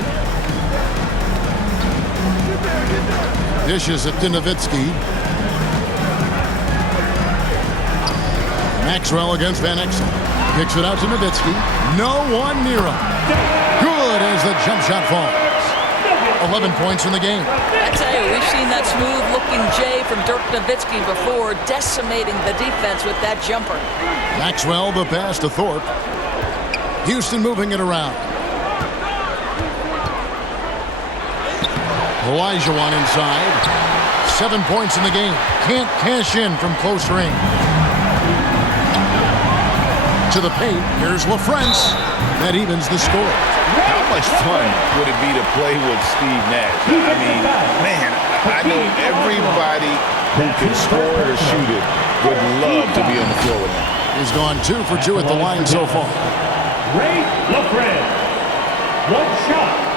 Dishes it to Nowitzki. Maxwell against Van Exel. Kicks it out to Nowitzki. No one near him. Good as the jump shot falls. 11 points in the game. I tell you, we've seen that smooth-looking J from Dirk Nowitzki before, decimating the defense with that jumper. Maxwell, the pass to Thorpe. Houston moving it around. Olajuwon inside. 7 points in the game. Can't cash in from close range. To the paint. Here's LaFrance. That evens the score. How much fun would it be to play with Steve Nash? I mean, man, I know everybody who can score or shoot it would love to be on the floor with him. He's gone 2 for 2 at the line so far. Ray LaFrance. 1 shot.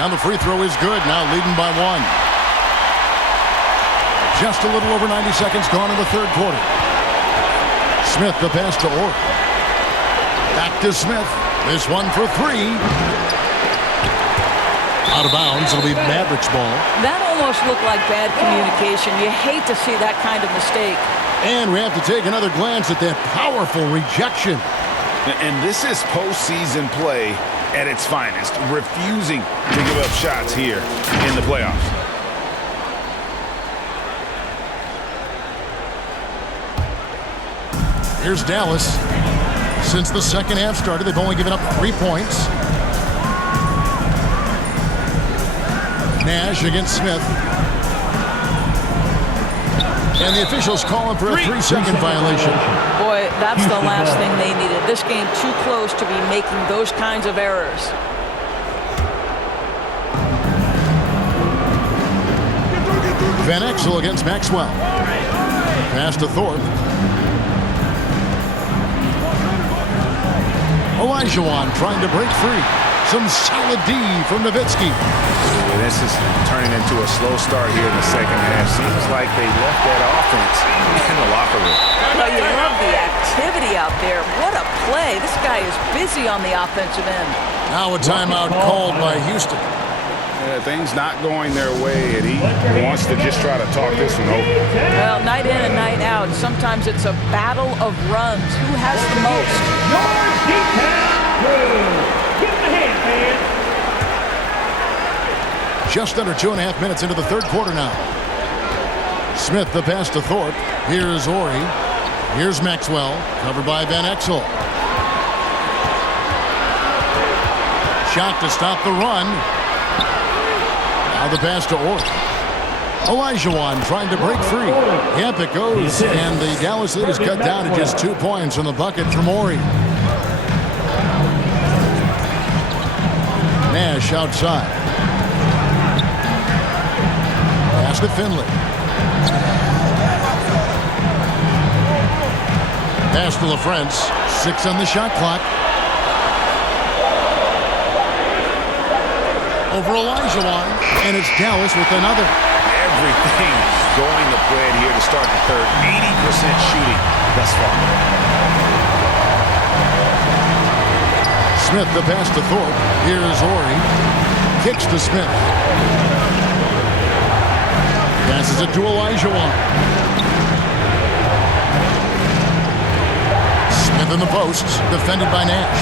And the free throw is good, now leading by 1. Just a little over 90 seconds gone in the third quarter. Smith, the pass to Orr. Back to Smith. This one for 3. Out of bounds, it'll be Mavericks ball. That almost looked like bad communication. You hate to see that kind of mistake. And we have to take another glance at that powerful rejection. And this is postseason play at its finest, refusing to give up shots here in the playoffs. Here's Dallas. Since the second half started, they've only given up 3 points. Nash against Smith. And the officials calling for a 3-second violation. Boy, that's the last thing they needed. This game too close to be making those kinds of errors. Van Exel against Maxwell. Pass to Thorpe. Olajuwon trying to break free. Some solid D from Nowitzki. This is turning into a slow start here in the second half. Seems like they left that offense in the locker room. Well, you love the activity out there. What a play. This guy is busy on the offensive end. Now a timeout called by Houston. Yeah, things not going their way, and he wants to just try to talk this one over. Well, night in and night out, sometimes it's a battle of runs. Who has the most? Just under 2.5 minutes into the third quarter now. Smith the pass to Thorpe. Here's Ori. Here's Maxwell, covered by Van Exel. Shot to stop the run. Now the pass to Ori. Olajuwon trying to break free. Yep, it goes. And the Dallas lead is cut down to just 2 points on the bucket from Ori. Nash outside. Pass to Finley. Pass to LaFrance. 6 on the shot clock. Over Olajuwon, and it's Dallas with another. Everything going to plan here to start the third. 80% shooting thus far. Smith the pass to Thorpe. Here's Ori. Kicks to Smith. Passes it to Olajuwon. Smith in the posts, defended by Nash.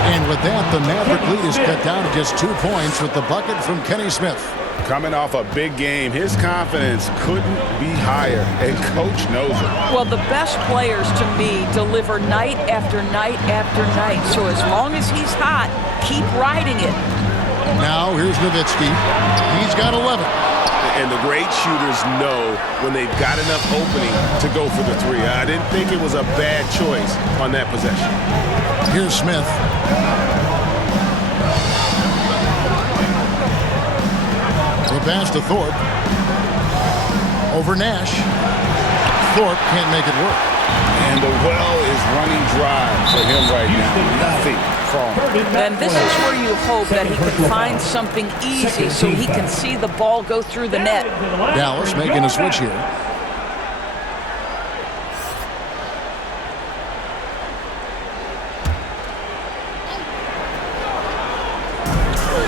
And with that, the Maverick lead is cut down to just 2 points with the bucket from Kenny Smith. Coming off a big game, his confidence couldn't be higher, and Coach knows it. Well, the best players, to me, deliver night after night after night. So as long as he's hot, keep riding it. Now, here's Nowitzki. He's got 11. And the great shooters know when they've got enough opening to go for the three. I didn't think it was a bad choice on that possession. Here's Smith. The pass to Thorpe. Over Nash. Thorpe can't make it work. And the well is running dry for him right now. Nothing from. And this is where you hope that he can find something easy so he can see the ball go through the net. Dallas making a switch here.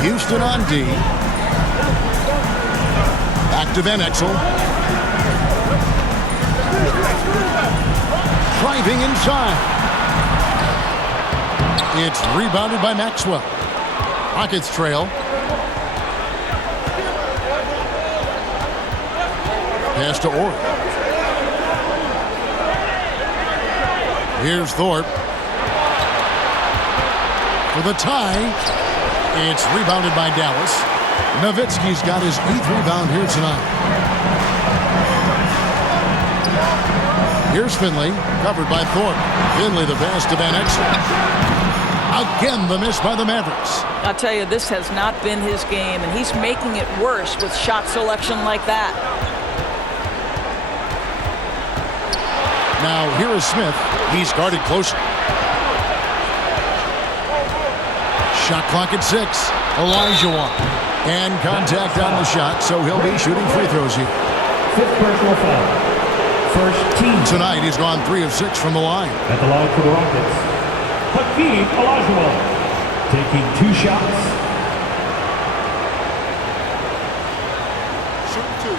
Houston on D. Back to Van Exel. Driving inside. It's rebounded by Maxwell. Rockets trail. Pass to Ori. Here's Thorpe. For the tie. It's rebounded by Dallas. Nowitzki's got his 8th rebound here tonight. Here's Finley, covered by Thorpe. Finley the pass to Van Exel. Again, the miss by the Mavericks. I'll tell you, this has not been his game, and he's making it worse with shot selection like that. Now, here is Smith. He's guarded closely. Shot clock at 6. Olajuwon. And contact on the shot, so he'll be shooting free throws here. 5th personal foul. First team. Tonight, he's gone 3 of 6 from the line. At the line for the Rockets, Hakeem Olajuwon taking 2 shots. Shoot 2.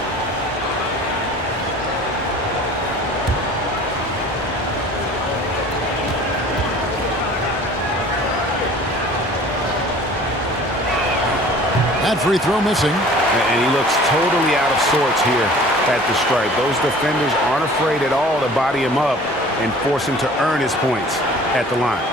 That free throw missing. And he looks totally out of sorts here at the stripe. Those defenders aren't afraid at all to body him up and force him to earn his points at the line.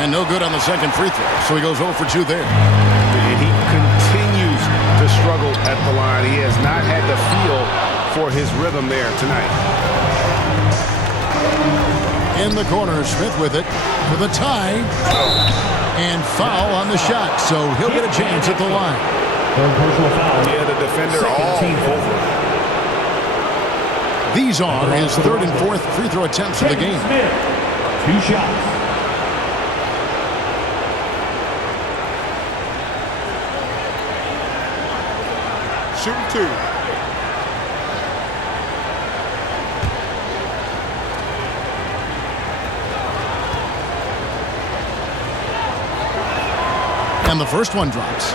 And no good on the second free throw, so he goes 0 for 2 there. And he continues to struggle at the line. He has not had the feel for his rhythm there tonight. In the corner, Smith with it for the tie. And foul on the shot, so he'll get a chance at the line. Third personal foul. Yeah, the defender all over. These are his third and fourth free throw attempts of the game. Smith, 2 shots. Shooting 2. And the first one drops.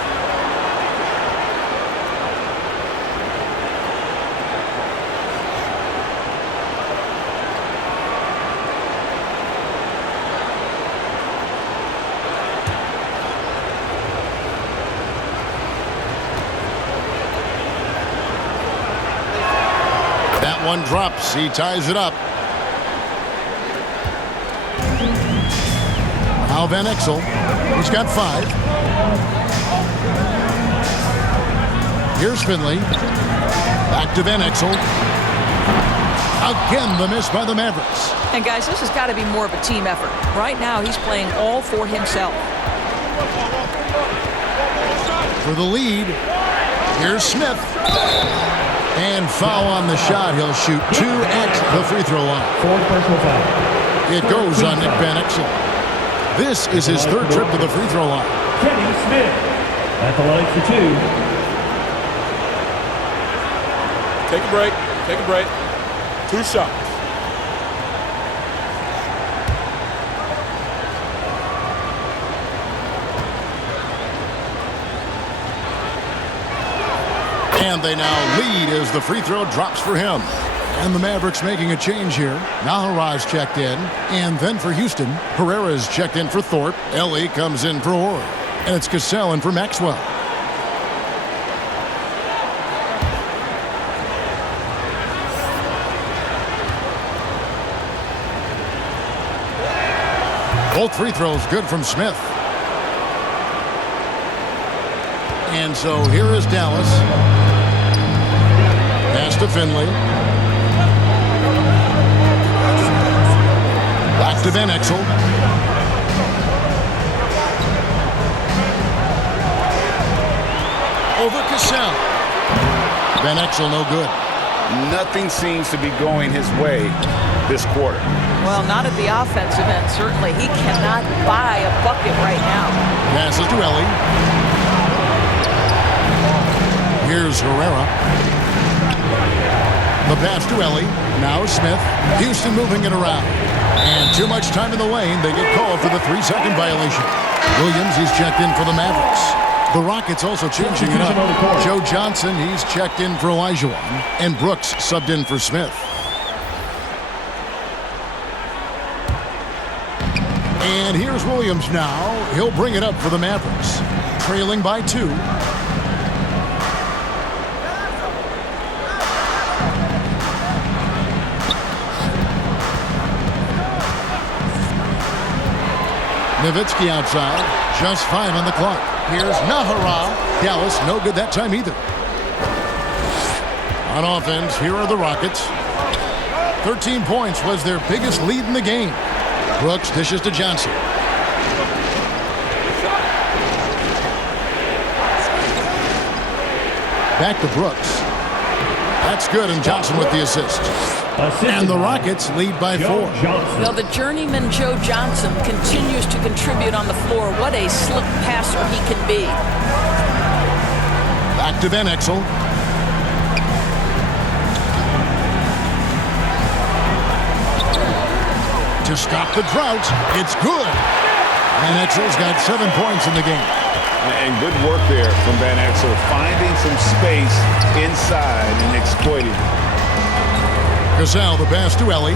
That one drops. He ties it up. Now Van Exel. He's got 5. Here's Finley. Back to Van Exel. Again, the miss by the Mavericks. And guys, this has got to be more of a team effort. Right now, he's playing all for himself. For the lead, here's Smith. And foul on the shot. He'll shoot 2 at the free throw line. Fourth personal foul. It goes on Nick Van Exel. This is his third trip to the free throw line. Kenny Smith at the line for 2. Take a break. Take a break. 2 shots. And they now lead as the free throw drops for him. And the Mavericks making a change here. Naharaj checked in. And then for Houston, Herrera's checked in for Thorpe. Ellie comes in for Orr. And it's Cassell in for Maxwell. Both free throws good from Smith. And so here is Dallas. Pass to Finley. Back to Van Exel. Over Cassell. Van Exel no good. Nothing seems to be going his way this quarter. Well, not at the offensive end, certainly. He cannot buy a bucket right now. Passes to Ellie. Here's Herrera. The pass to Ellie. Now Smith. Houston moving it around. And too much time in the lane. They get called for the 3-second violation. Williams is checked in for the Mavericks. The Rockets also changing it up. Joe Johnson, he's checked in for Elijah. And Brooks subbed in for Smith. And here's Williams now. He'll bring it up for the Mavericks. Trailing by 2. Nowitzki outside. Just 5 on the clock. Here's Nahara. Dallas, no good that time either. On offense, here are the Rockets. 13 points was their biggest lead in the game. Brooks dishes to Johnson. Back to Brooks. That's good, and Johnson with the assist. And the Rockets lead by 4. Now the journeyman Joe Johnson continues to contribute on the floor. What a slip passer he can be. Back to Van Exel. To stop the drought, it's good. Van Exel's got 7 points in the game. And good work there from Van Exel, finding some space inside and exploiting it. Cassell, the pass to Ellie.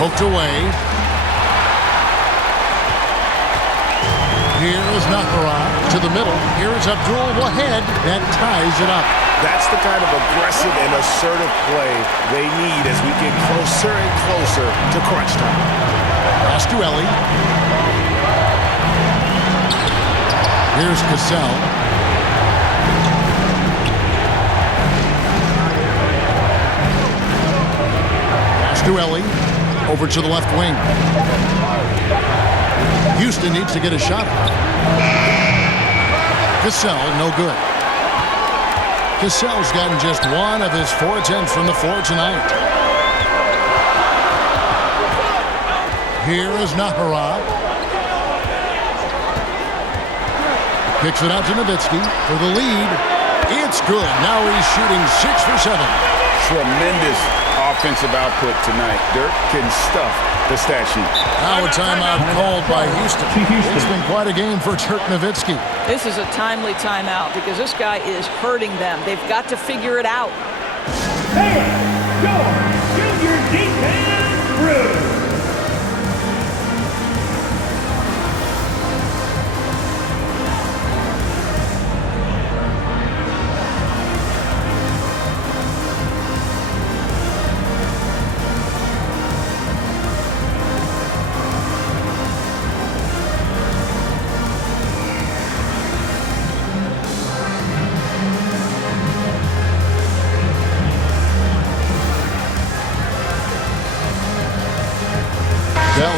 Poked away. Nahara to the middle. Here's Abdul-Wahid. That ties it up. That's the kind of aggressive and assertive play they need as we get closer and closer to crunch time. Pass to Ellie. Here's Cassell. Pass to Ellie. Over to the left wing. Houston needs to get a shot. Cassell, no good. Cassell's gotten just one of his 4 attempts from the floor tonight. Here is Nahara. Kicks it out to Nowitzki for the lead. It's good. Now he's shooting 6 for 7. Tremendous offensive output tonight. Dirk can stuff the stat sheet. Now a timeout called by Houston. It's been quite a game for Dirk Nowitzki. This is a timely timeout because this guy is hurting them. They've got to figure it out. Hey, your junior defense crew.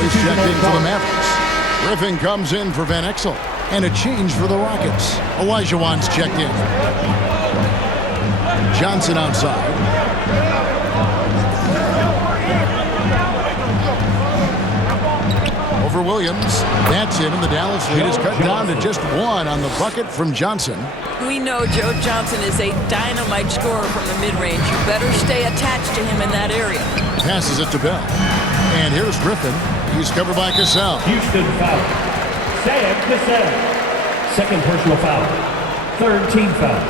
He's checked in for the Mavericks. Griffin comes in for Van Exel. And a change for the Rockets. Elijah Wan's checked in. Johnson outside. Over Williams. That's it, and the Dallas lead is cut down to just 1 on the bucket from Johnson. We know Joe Johnson is a dynamite scorer from the mid-range. You better stay attached to him in that area. Passes it to Bell. And here's Griffin. He's covered by Cassell. Houston foul. Sam Cassell. Second personal foul. Third team foul.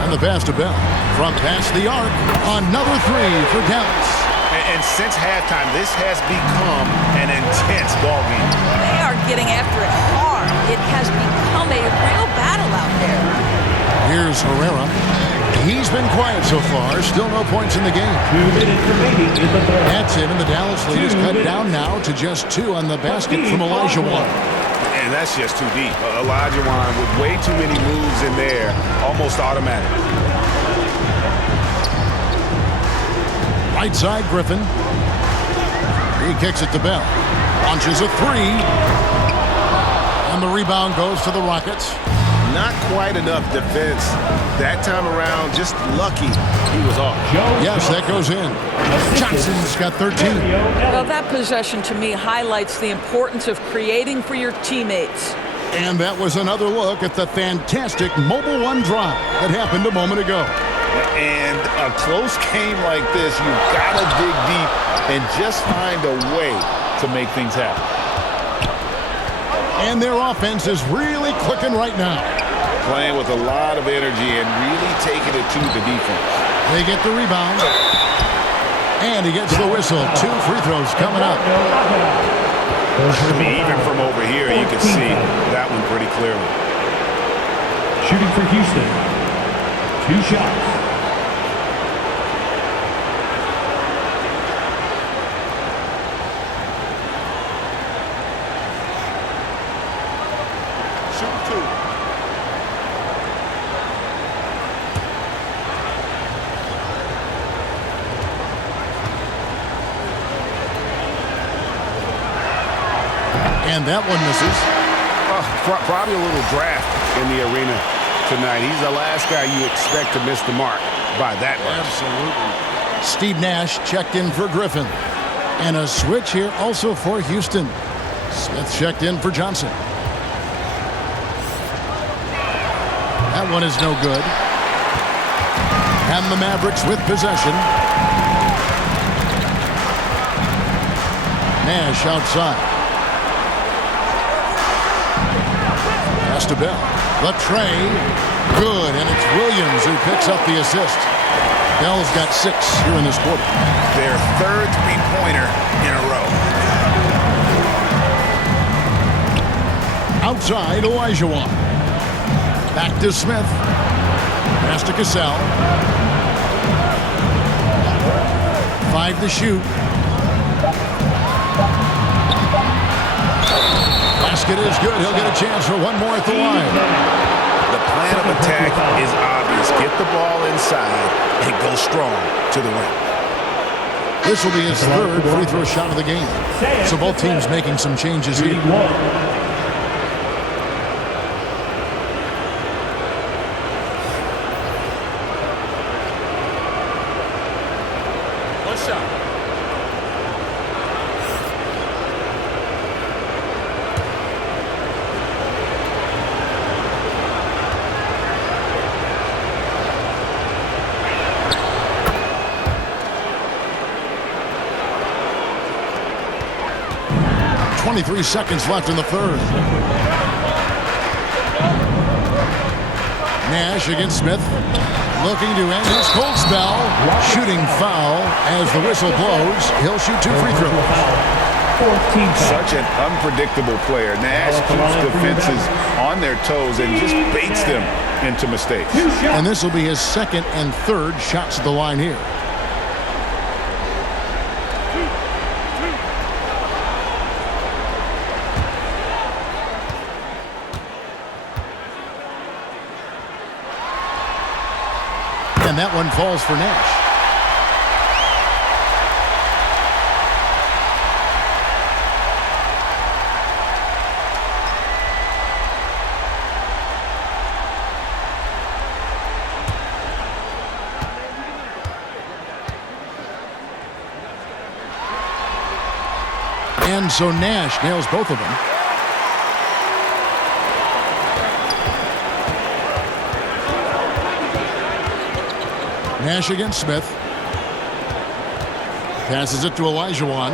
And the pass to Bell. From past the arc. Another 3 for Dallas. And since halftime, this has become an intense ballgame. They are getting after it hard. It has become a real battle out there. Here's Herrera. He's been quiet so far. Still no points in the game. 2 minutes remaining in the third. That's it, and the Dallas lead is cut down now to just 2 on the basket from Elijah Wan. And that's just too deep. Elijah Wan with way too many moves in there, almost automatic. Right side, Griffin. He kicks it to Bell. Launches a 3. And the rebound goes to the Rockets. Not quite enough defense that time around. Just lucky he was off. Yes, that goes in. Johnson's got 13. Well, that possession to me highlights the importance of creating for your teammates. And that was another look at the fantastic Mobile One drive that happened a moment ago. And a close game like this, you've got to dig deep and just find a way to make things happen. And their offense is really clicking right now. Playing with a lot of energy and really taking it to the defense. They get the rebound. And he gets the whistle. 2 free throws coming up. Even from over here, you can see that one pretty clearly. Shooting for Houston. 2 shots. And that one misses. Probably a little draft in the arena tonight. He's the last guy you expect to miss the mark by that much. Absolutely. Steve Nash checked in for Griffin. And a switch here also for Houston. Smith checked in for Johnson. That one is no good. And the Mavericks with possession. Nash outside. Pass to Bell. The tray. Good, and it's Williams who picks up the assist. Bell's got 6 here in this quarter. Their third three-pointer in a row. outside, Olajuwon. Back to Smith. Pass to Cassell. 5 to shoot. Basket is good. He'll get a chance for one more at the line. The plan of attack is obvious. Get the ball inside and go strong to the rim. This will be his third free throw shot of the game. So both teams making some changes here. One shot. .23 seconds left in the third. Nash against Smith. Looking to end his cold spell. Shooting foul as the whistle blows. He'll shoot 2 free throws. Such an unpredictable player. Nash keeps defenses on their toes and just baits them into mistakes. And this will be his second and third shots at the line here. And that one falls for Nash. And so Nash nails both of them. Nash against Smith. Passes it to Olajuwon.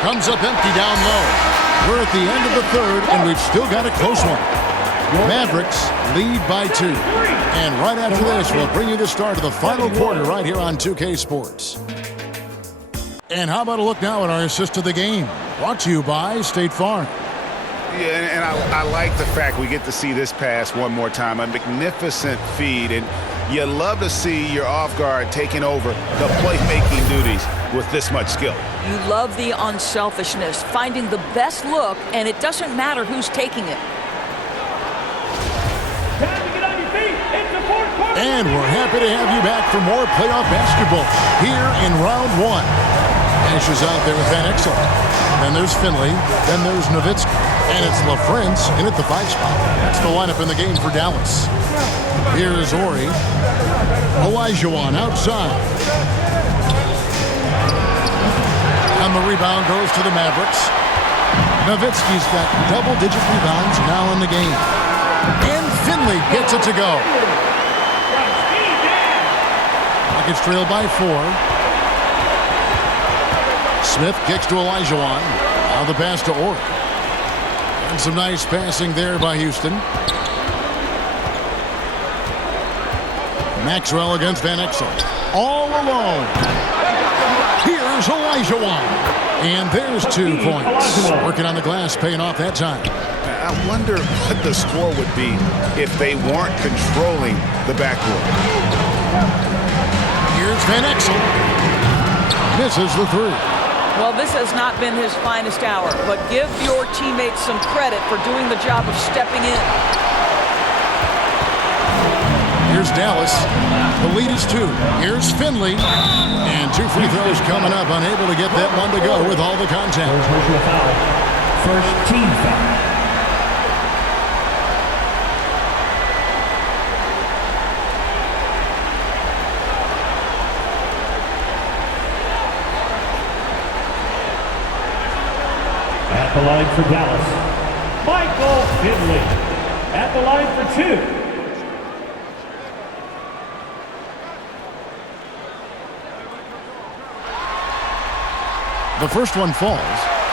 Comes up empty down low. We're at the end of the third, and we've still got a close one. Mavericks lead by 2. And right after this, we'll bring you the start of the final quarter right here on 2K Sports. And how about a look now at our assist of the game? Brought to you by State Farm. Yeah, and I like the fact we get to see this pass one more time. A magnificent feed, and you love to see your off guard taking over the playmaking duties with this much skill. You love the unselfishness, finding the best look, and it doesn't matter who's taking it. And we're happy to have you back for more playoff basketball here in round 1. Nash is out there with Van Exel. Then there's Finley. Then there's Nowitzki. And it's LaFrentz in at the 5 spot. That's the lineup in the game for Dallas. Here's Ori. Olajuwon outside. And the rebound goes to the Mavericks. Nowitzki's got double-digit rebounds now in the game. And Finley gets it to go. Rockets trail by 4. Smith kicks to Olajuwon. Now the pass to Ori. And some nice passing there by Houston. Maxwell against Van Exel. All alone. Here's Olajuwon. And there's 2 points. Working on the glass, paying off that time. I wonder what the score would be if they weren't controlling the backcourt. Here's Van Exel. Misses the 3. Well, this has not been his finest hour, but give your teammates some credit for doing the job of stepping in. Here's Dallas. The lead is 2. Here's Finley. And 2 free throws coming up, unable to get that one to go with all the contact. First team foul. At the line for Dallas, Michael Finley. At the line for 2. The first one falls.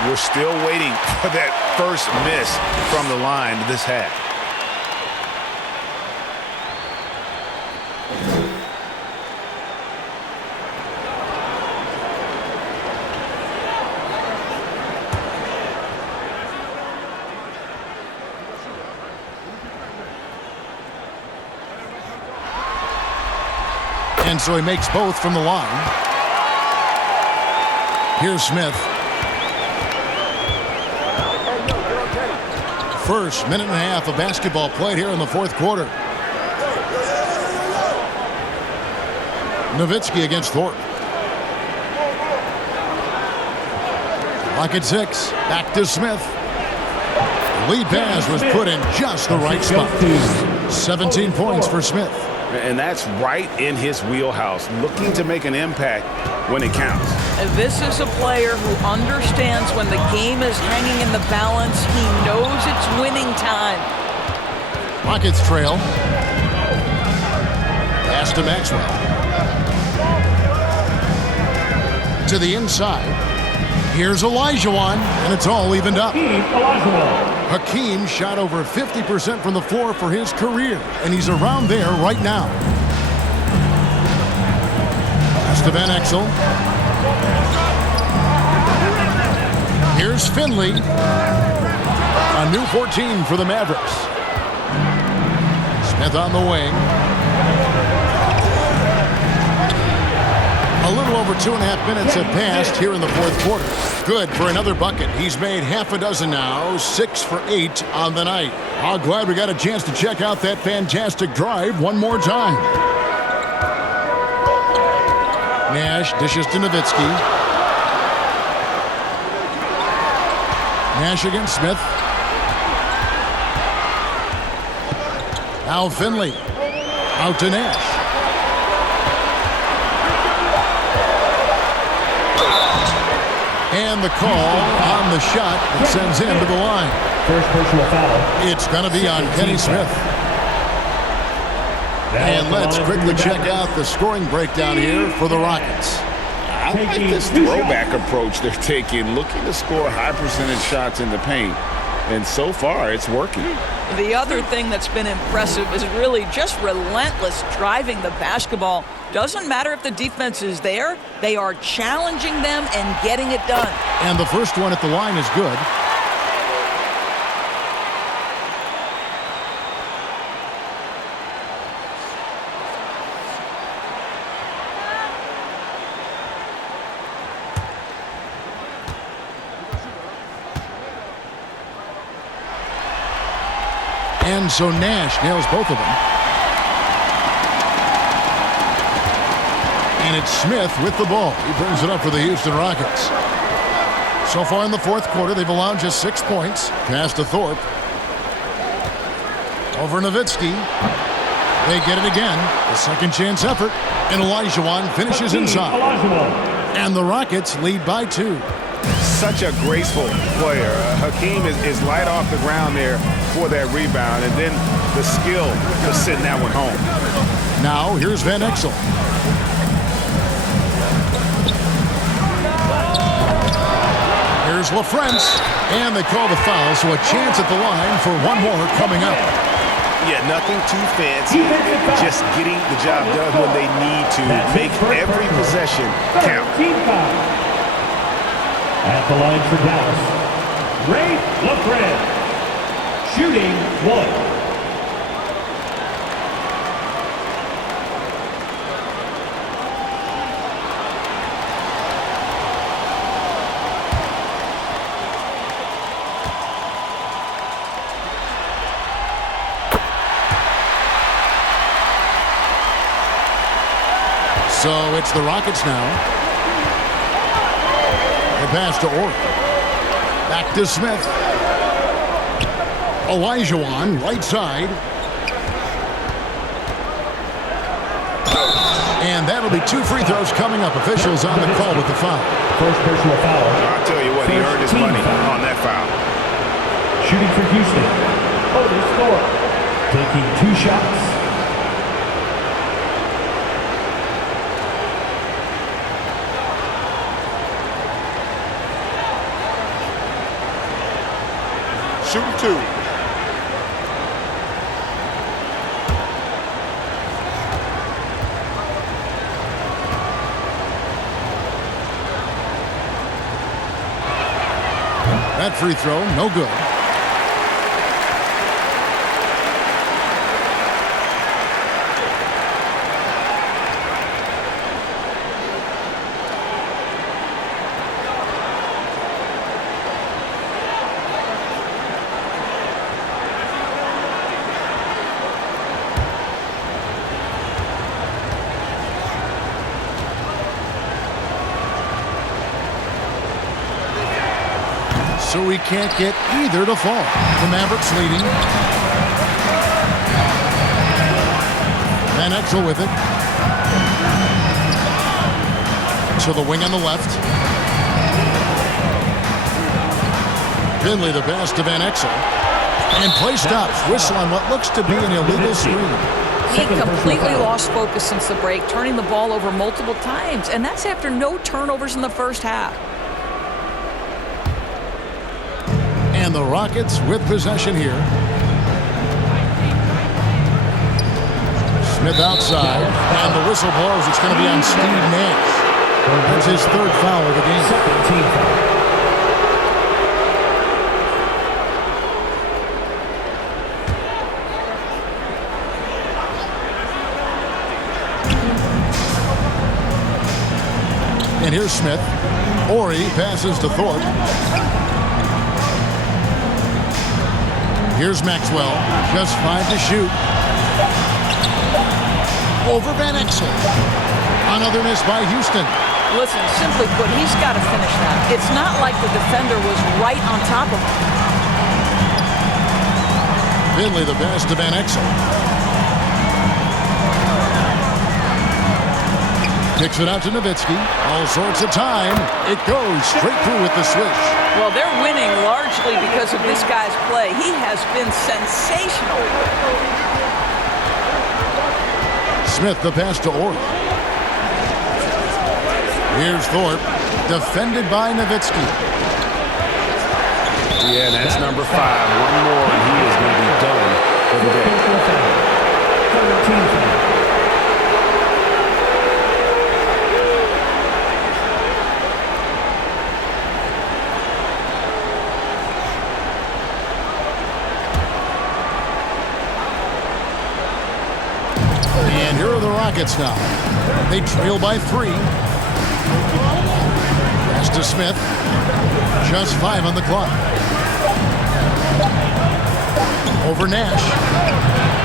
We're still waiting for that first miss from the line this half. And so he makes both from the line. Here's Smith. First minute and a half of basketball played here in the fourth quarter. Nowitzki against Thorpe. Lock at 6. Back to Smith. Lead pass was put in just the right spot. 17 points for Smith. And that's right in his wheelhouse, looking to make an impact when it counts. This is a player who understands when the game is hanging in the balance. He knows it's winning time. Rockets trail. Pass to Maxwell. To the inside. Here's Olajuwon, and it's all evened up. Hakeem shot over 50% from the floor for his career, and he's around there right now. Pass to Van Exel. Here's Finley. A new 14 for the Mavericks. Smith on the wing. A little over 2.5 minutes have passed here in the fourth quarter. Good for another bucket. He's made half a dozen now, 6 for 8 on the night. I'm glad we got a chance to check out that fantastic drive one more time. Nash dishes to Nowitzki. Nash against Smith. Now Finley. Out to Nash. And the call on the shot that sends him to the line. First personal foul. It's going to be on Kenny Smith. And let's quickly check out the scoring breakdown here for the Rockets. I like this throwback approach they're taking, looking to score high percentage shots in the paint. And so far, it's working. The other thing that's been impressive is really just relentless driving the basketball. Doesn't matter if the defense is there, they are challenging them and getting it done. And the first one at the line is good. And so Nash nails both of them. And it's Smith with the ball. He brings it up for the Houston Rockets. So far in the fourth quarter, they've allowed just 6 points. Pass to Thorpe. Over Nowitzki. They get it again. A second chance effort. And Olajuwon finishes inside. And the Rockets lead by 2. Such a graceful player. Hakeem is light off the ground there for that rebound, and then the skill to send that one home. Now here's Van Exel. Here's LaFrance, and they call the foul, so a chance at the line for one more coming up. Yeah, nothing too fancy. Just getting the job done when they need to. Make every possession count. At the line for Dallas, Ray LaFrance, shooting 1. So it's the Rockets now. The pass to Orr. Back to Smith. Olajuwon, right side. And that'll be 2 free throws coming up. Officials on the call with the foul. First personal foul. I'll tell you what, he earned his money on that foul. Shooting for Houston. Otis Thorpe. Taking 2 shots. Shooting 2. That free throw, no good. so he can't get either to fall. The Mavericks leading. Van Exel with it. To the wing on the left. Finley the pass to Van Exel. And play stops. Whistle on what looks to be an illegal screen. He completely lost focus since the break, turning the ball over multiple times. And that's after no turnovers in the first half. And the Rockets with possession here. Smith outside. And the whistle blows. It's going to be on Steve Nash. That's his third foul of the game. Team foul. And here's Smith. Ori passes to Thorpe. Here's Maxwell. Just 5 to shoot. Over Van Exel. Another miss by Houston. Listen, simply put, he's got to finish that. It's not like the defender was right on top of him. Finley the pass to Van Exel. Kicks it out to Nowitzki. All sorts of time. It goes straight through with the switch. Well, they're winning largely because of this guy's play. He has been sensational. Smith the pass to Ori. Here's Thorpe. Defended by Nowitzki. Yeah, that's number 5. One more, and he is going to be done for the day. And here are the Rockets now. They trail by 3. Pass to Smith. Just 5 on the clock. Over Nash.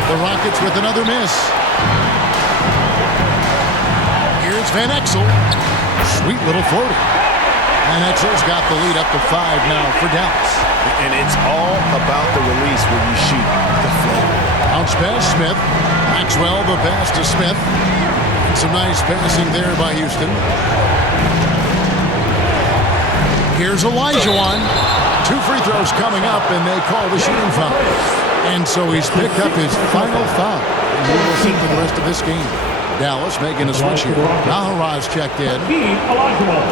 The Rockets with another miss. Here's Van Exel. Sweet little floater. Van Exel's got the lead up to 5 now for Dallas. And it's all about the release when you shoot the floater. Bounce pass Smith. Maxwell the pass to Smith. Some nice passing there by Houston. Here's Olajuwon. 2 free throws coming up, and they call the shooting foul. And so he's picked up his final foul. And he will sit for the rest of this game. Dallas making a switch here. Naharaj checked in. Olajuwon.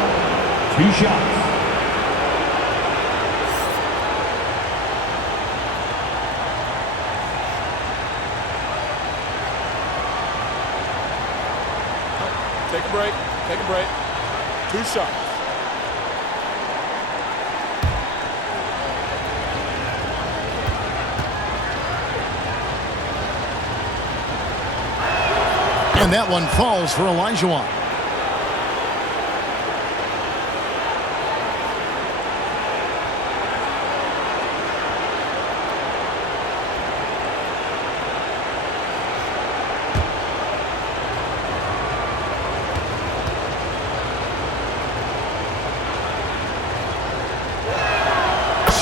2 shots. Take a break. Take a break. 2 shots. And that one falls for Olajuwon.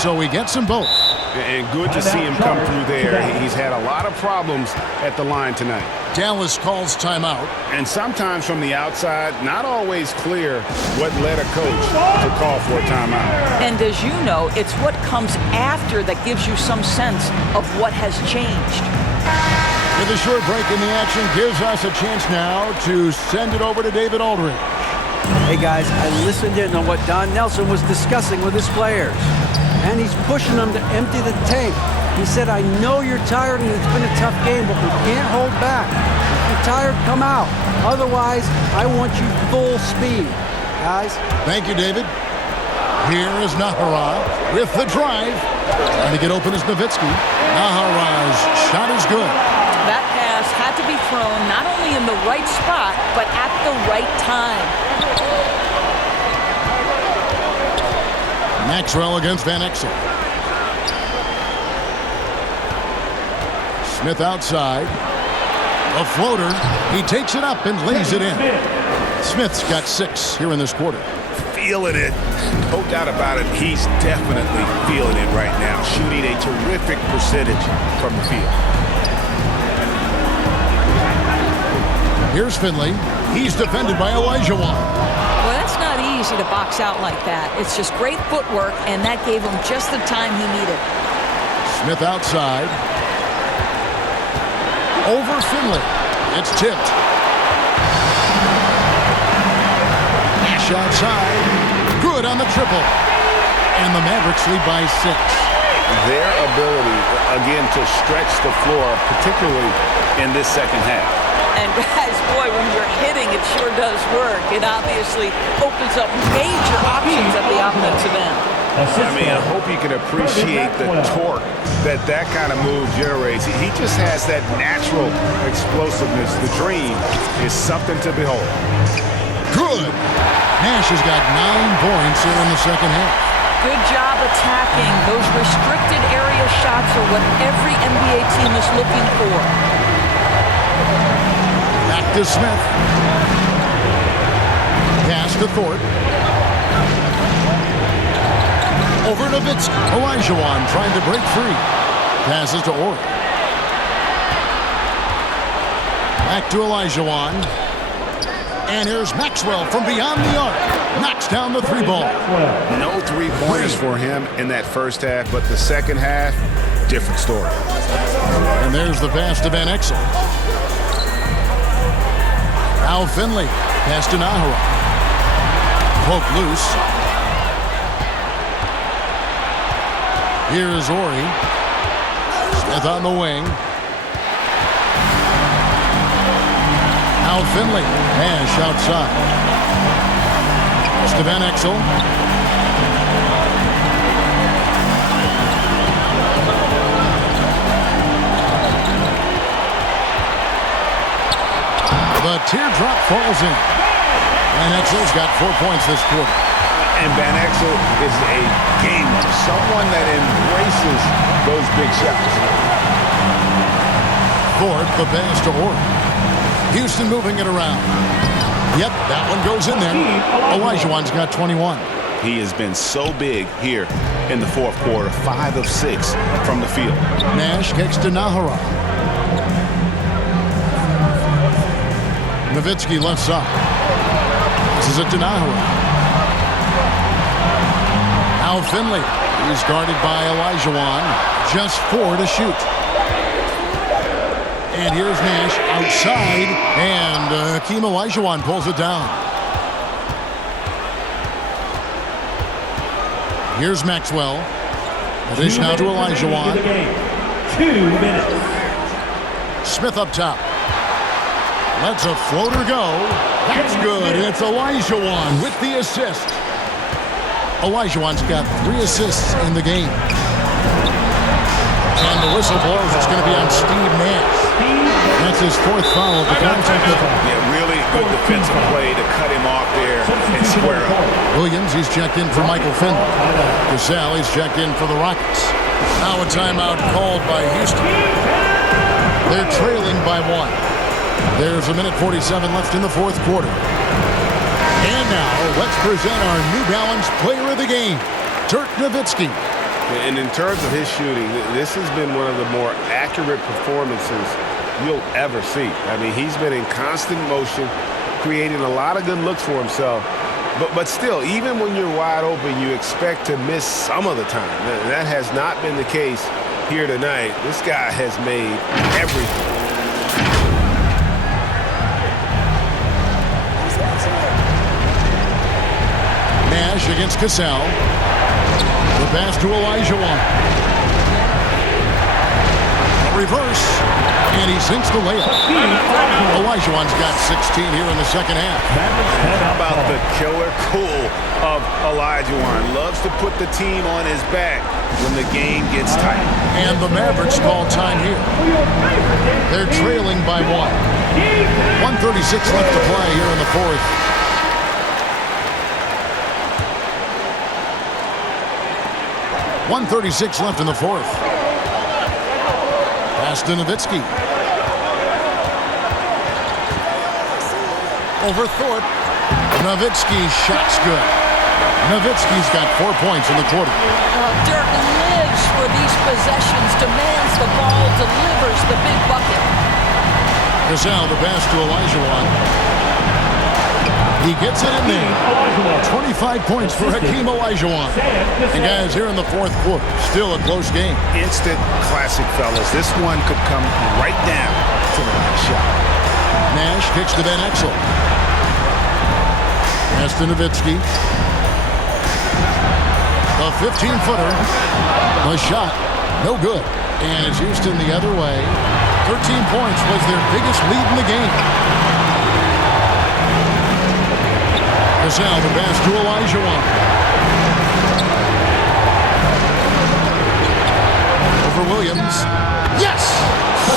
So he gets them both. And good to see him come through there. He's had a lot of problems at the line tonight. Dallas calls timeout. And sometimes from the outside, not always clear what led a coach to call for a timeout. And as you know, it's what comes after that gives you some sense of what has changed. With a short break in the action gives us a chance now to send it over to David Aldridge. Hey guys, I listened in on what Don Nelson was discussing with his players. And he's pushing them to empty the tank. He said, I know you're tired and it's been a tough game, but we can't hold back. If you're tired, come out. Otherwise, I want you full speed. Guys? Thank you, David. Here is Naharaj with the drive. Trying to get open is Nowitzki. Naharaj's shot is good. That pass had to be thrown not only in the right spot, but at the right time. Maxwell against Van Exel. Smith outside. A floater. He takes it up and lays it in. Smith's got 6 here in this quarter. feeling it. No doubt about it, he's definitely feeling it right now, shooting a terrific percentage from the field. Here's Finley. He's defended by Elijah Wan. Well, that's not easy to box out like that. It's just great footwork, and that gave him just the time he needed. Smith outside. Over Finley. It's tipped. Nash outside. Good on the triple. And the Mavericks lead by 6. Their ability, again, to stretch the floor, particularly in this second half. And guys, boy, when you're hitting, it sure does work. It obviously opens up major options at the offensive end. I mean, I hope you can appreciate the torque that kind of move generates. He just has that natural explosiveness. The dream is something to behold. Good. Nash has got 9 points here in the second half. Good job attacking. Those restricted area shots are what every NBA team is looking for. Back to Smith. Pass to Thorpe. Over to Nowitzki. Elijah Wan trying to break free. Passes to Ori. Back to Elijah Wan. And here's Maxwell from beyond the arc. Knocks down the 3-ball. No 3-pointers for him in that first half, but the second half, different story. And there's the pass to Van Exel. Al Finley. Pass to Nahara. Poke loose. Here's Ori. Smith on the wing. Al Finley. Nash outside. It's to Van Exel. The teardrop falls in. Van Exel's got 4 points this quarter. And Van Exel is a gamer, someone that embraces those big shots. Thorpe, the pass to Ori. Houston moving it around. Yep, that one goes in there. Elijah Wan's got 21. He has been so big here in the fourth quarter. 5 of 6 from the field. Nash kicks to Nahara. Nowitzki left side. This is it to Nahara. Al Finley. He's guarded by Elijah Wan. Just 4 to shoot. And here's Nash outside. And Hakeem Olajuwon pulls it down. Here's Maxwell. Dish now to Olajuwon. 2 minutes. Smith up top. Lets a floater go. That's good. It's Olajuwon with the assist. Olajuwon's got 3 assists in the game. And the whistle blows. It's going to be on Steve Nash. That's his 4th foul of the contest. Yeah, really good defensive play to cut him off there and square up. Williams, he's checked in for Michael Finley. Gasol, he's checked in for the Rockets. Now a timeout called by Houston. They're trailing by 1. There's 1:47 left in the 4th quarter. And now, let's present our New Balance player of the game, Dirk Nowitzki. And in terms of his shooting, this has been one of the more accurate performances you'll ever see. I mean, he's been in constant motion, creating a lot of good looks for himself. But still, even when you're wide open, you expect to miss some of the time. That has not been the case here tonight. This guy has made everything. Nash against Gasol. The pass to Olajuwon. Reverse. And he sinks the layup. Olajuwon's got 16 here in the second half. How about the killer cool of Olajuwon? Loves to put the team on his back when the game gets tight. And the Mavericks call time here. They're trailing by 1. 1:36 left to play here in the 4th. .136 left in the 4th. Pass to Nowitzki. Over Thorpe. Nowitzki's shot's good. Nowitzki's got 4 points in the quarter. Dirk lives for these possessions, demands the ball, delivers the big bucket. Gasol, the pass to Olajuwon. He gets it in there. 25 points for Hakeem Olajuwon. And guys, here in the fourth quarter, still a close game. Instant classic, fellas. This one could come right down to the last shot. Nash kicks to Van Exel. Pass to Nowitzki. A 15-footer. The shot, no good. And it's Houston the other way. 13 points was their biggest lead in the game. Gasol, the pass to Olajuwon. Over Williams. Yes!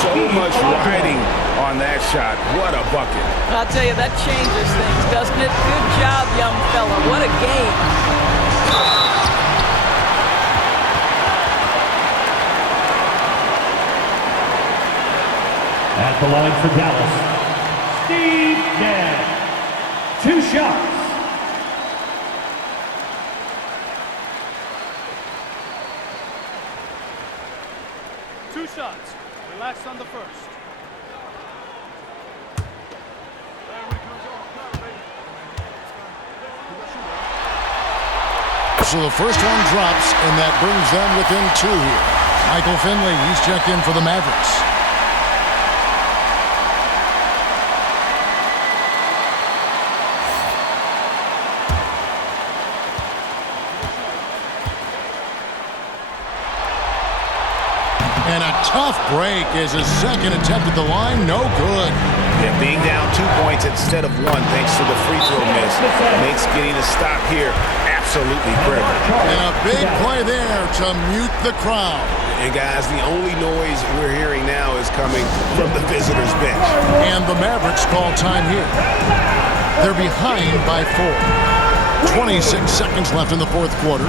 So much riding on that shot. What a bucket. I'll tell you, that changes things, doesn't it? Good job, young fella. What a game. At the line for Dallas, Steve Nash. 2 shots. Relax on the first. So the first one drops, and that brings them within 2 here. Michael Finley, he's checked in for the Mavericks. And a tough break is his second attempt at the line. No good. Yeah, being down 2 points instead of 1 thanks to the free throw miss makes getting a stop here absolutely critical. And a big play there to mute the crowd. And guys, the only noise we're hearing now is coming from the visitors' bench. And the Mavericks call time here. They're behind by 4. 26 seconds left in the fourth quarter.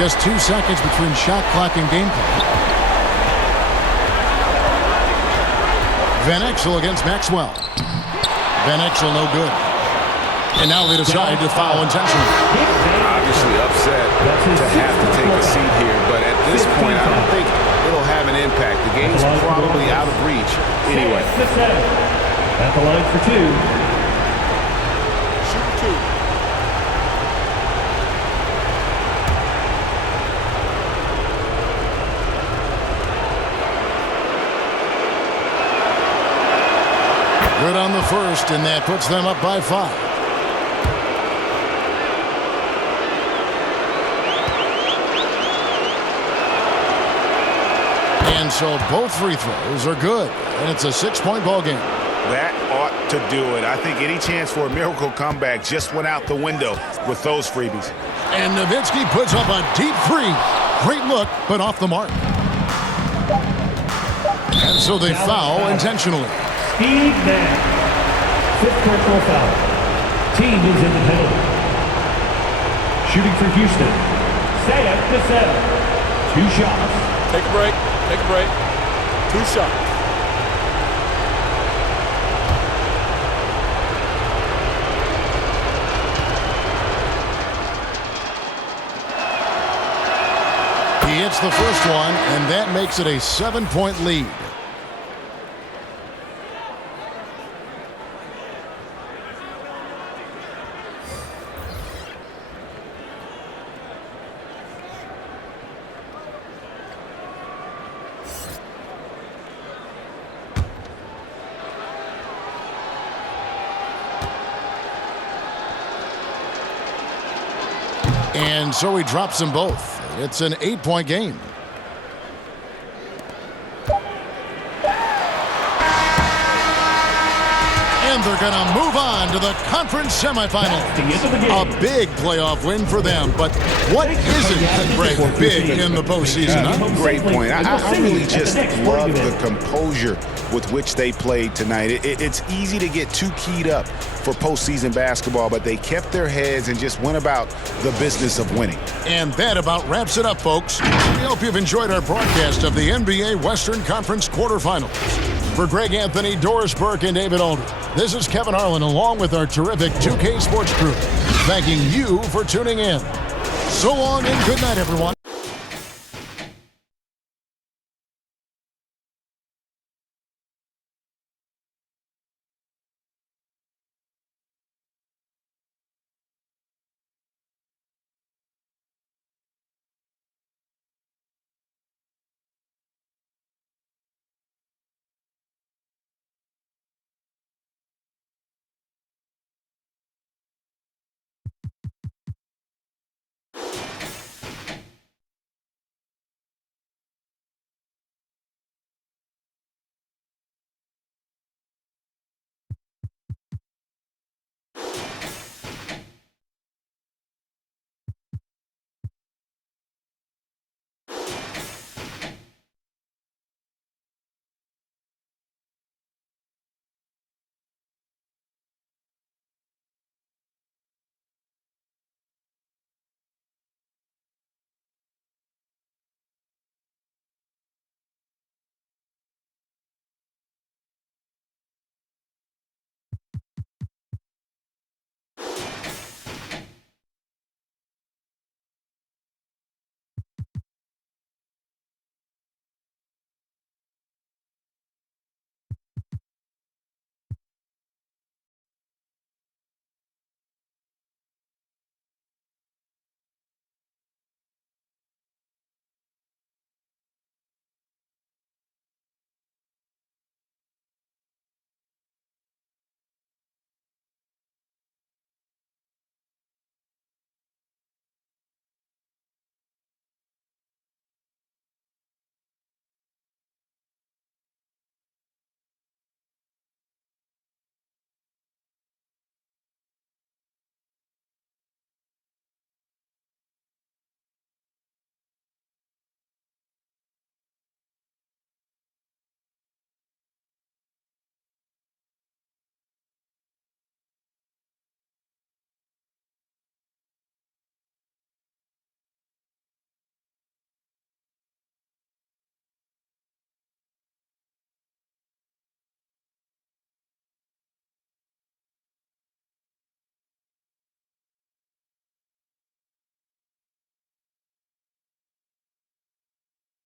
Just 2 seconds between shot clock and game clock. Van Exel against Maxwell. Van Exel no good. And now they decide to foul intentionally. Obviously upset to have to take a seat here, but at this point I don't think it'll have an impact. The game's probably out of reach anyway. At the line for 2. Good on the first, and that puts them up by 5. And so both free throws are good, and it's a 6-point ball game. That ought to do it. I think any chance for a miracle comeback just went out the window with those freebies. And Nowitzki puts up a deep three. Great look, but off the mark. And so they foul intentionally. Steve Nash. 5th personal foul. Team is in the penalty. Shooting for Houston. Sayed Gasol. 2 shots. Take a break. Take a break. 2 shots. He hits the first one, and that makes it a 7-point lead. And so he drops them both. It's an 8-point game. And they're going to move on to the conference semifinal. A big playoff win for them. But what isn't, Greg, big in the postseason? Huh? Great point. I really just love the composure with which they played tonight. It's easy to get too keyed up for postseason basketball, but they kept their heads and just went about the business of winning. And that about wraps it up, folks. We hope you've enjoyed our broadcast of the NBA Western Conference quarterfinals. For Greg Anthony, Doris Burke, and David Aldridge, this is Kevin Harlan along with our terrific 2K Sports crew, thanking you for tuning in. So long and good night, everyone.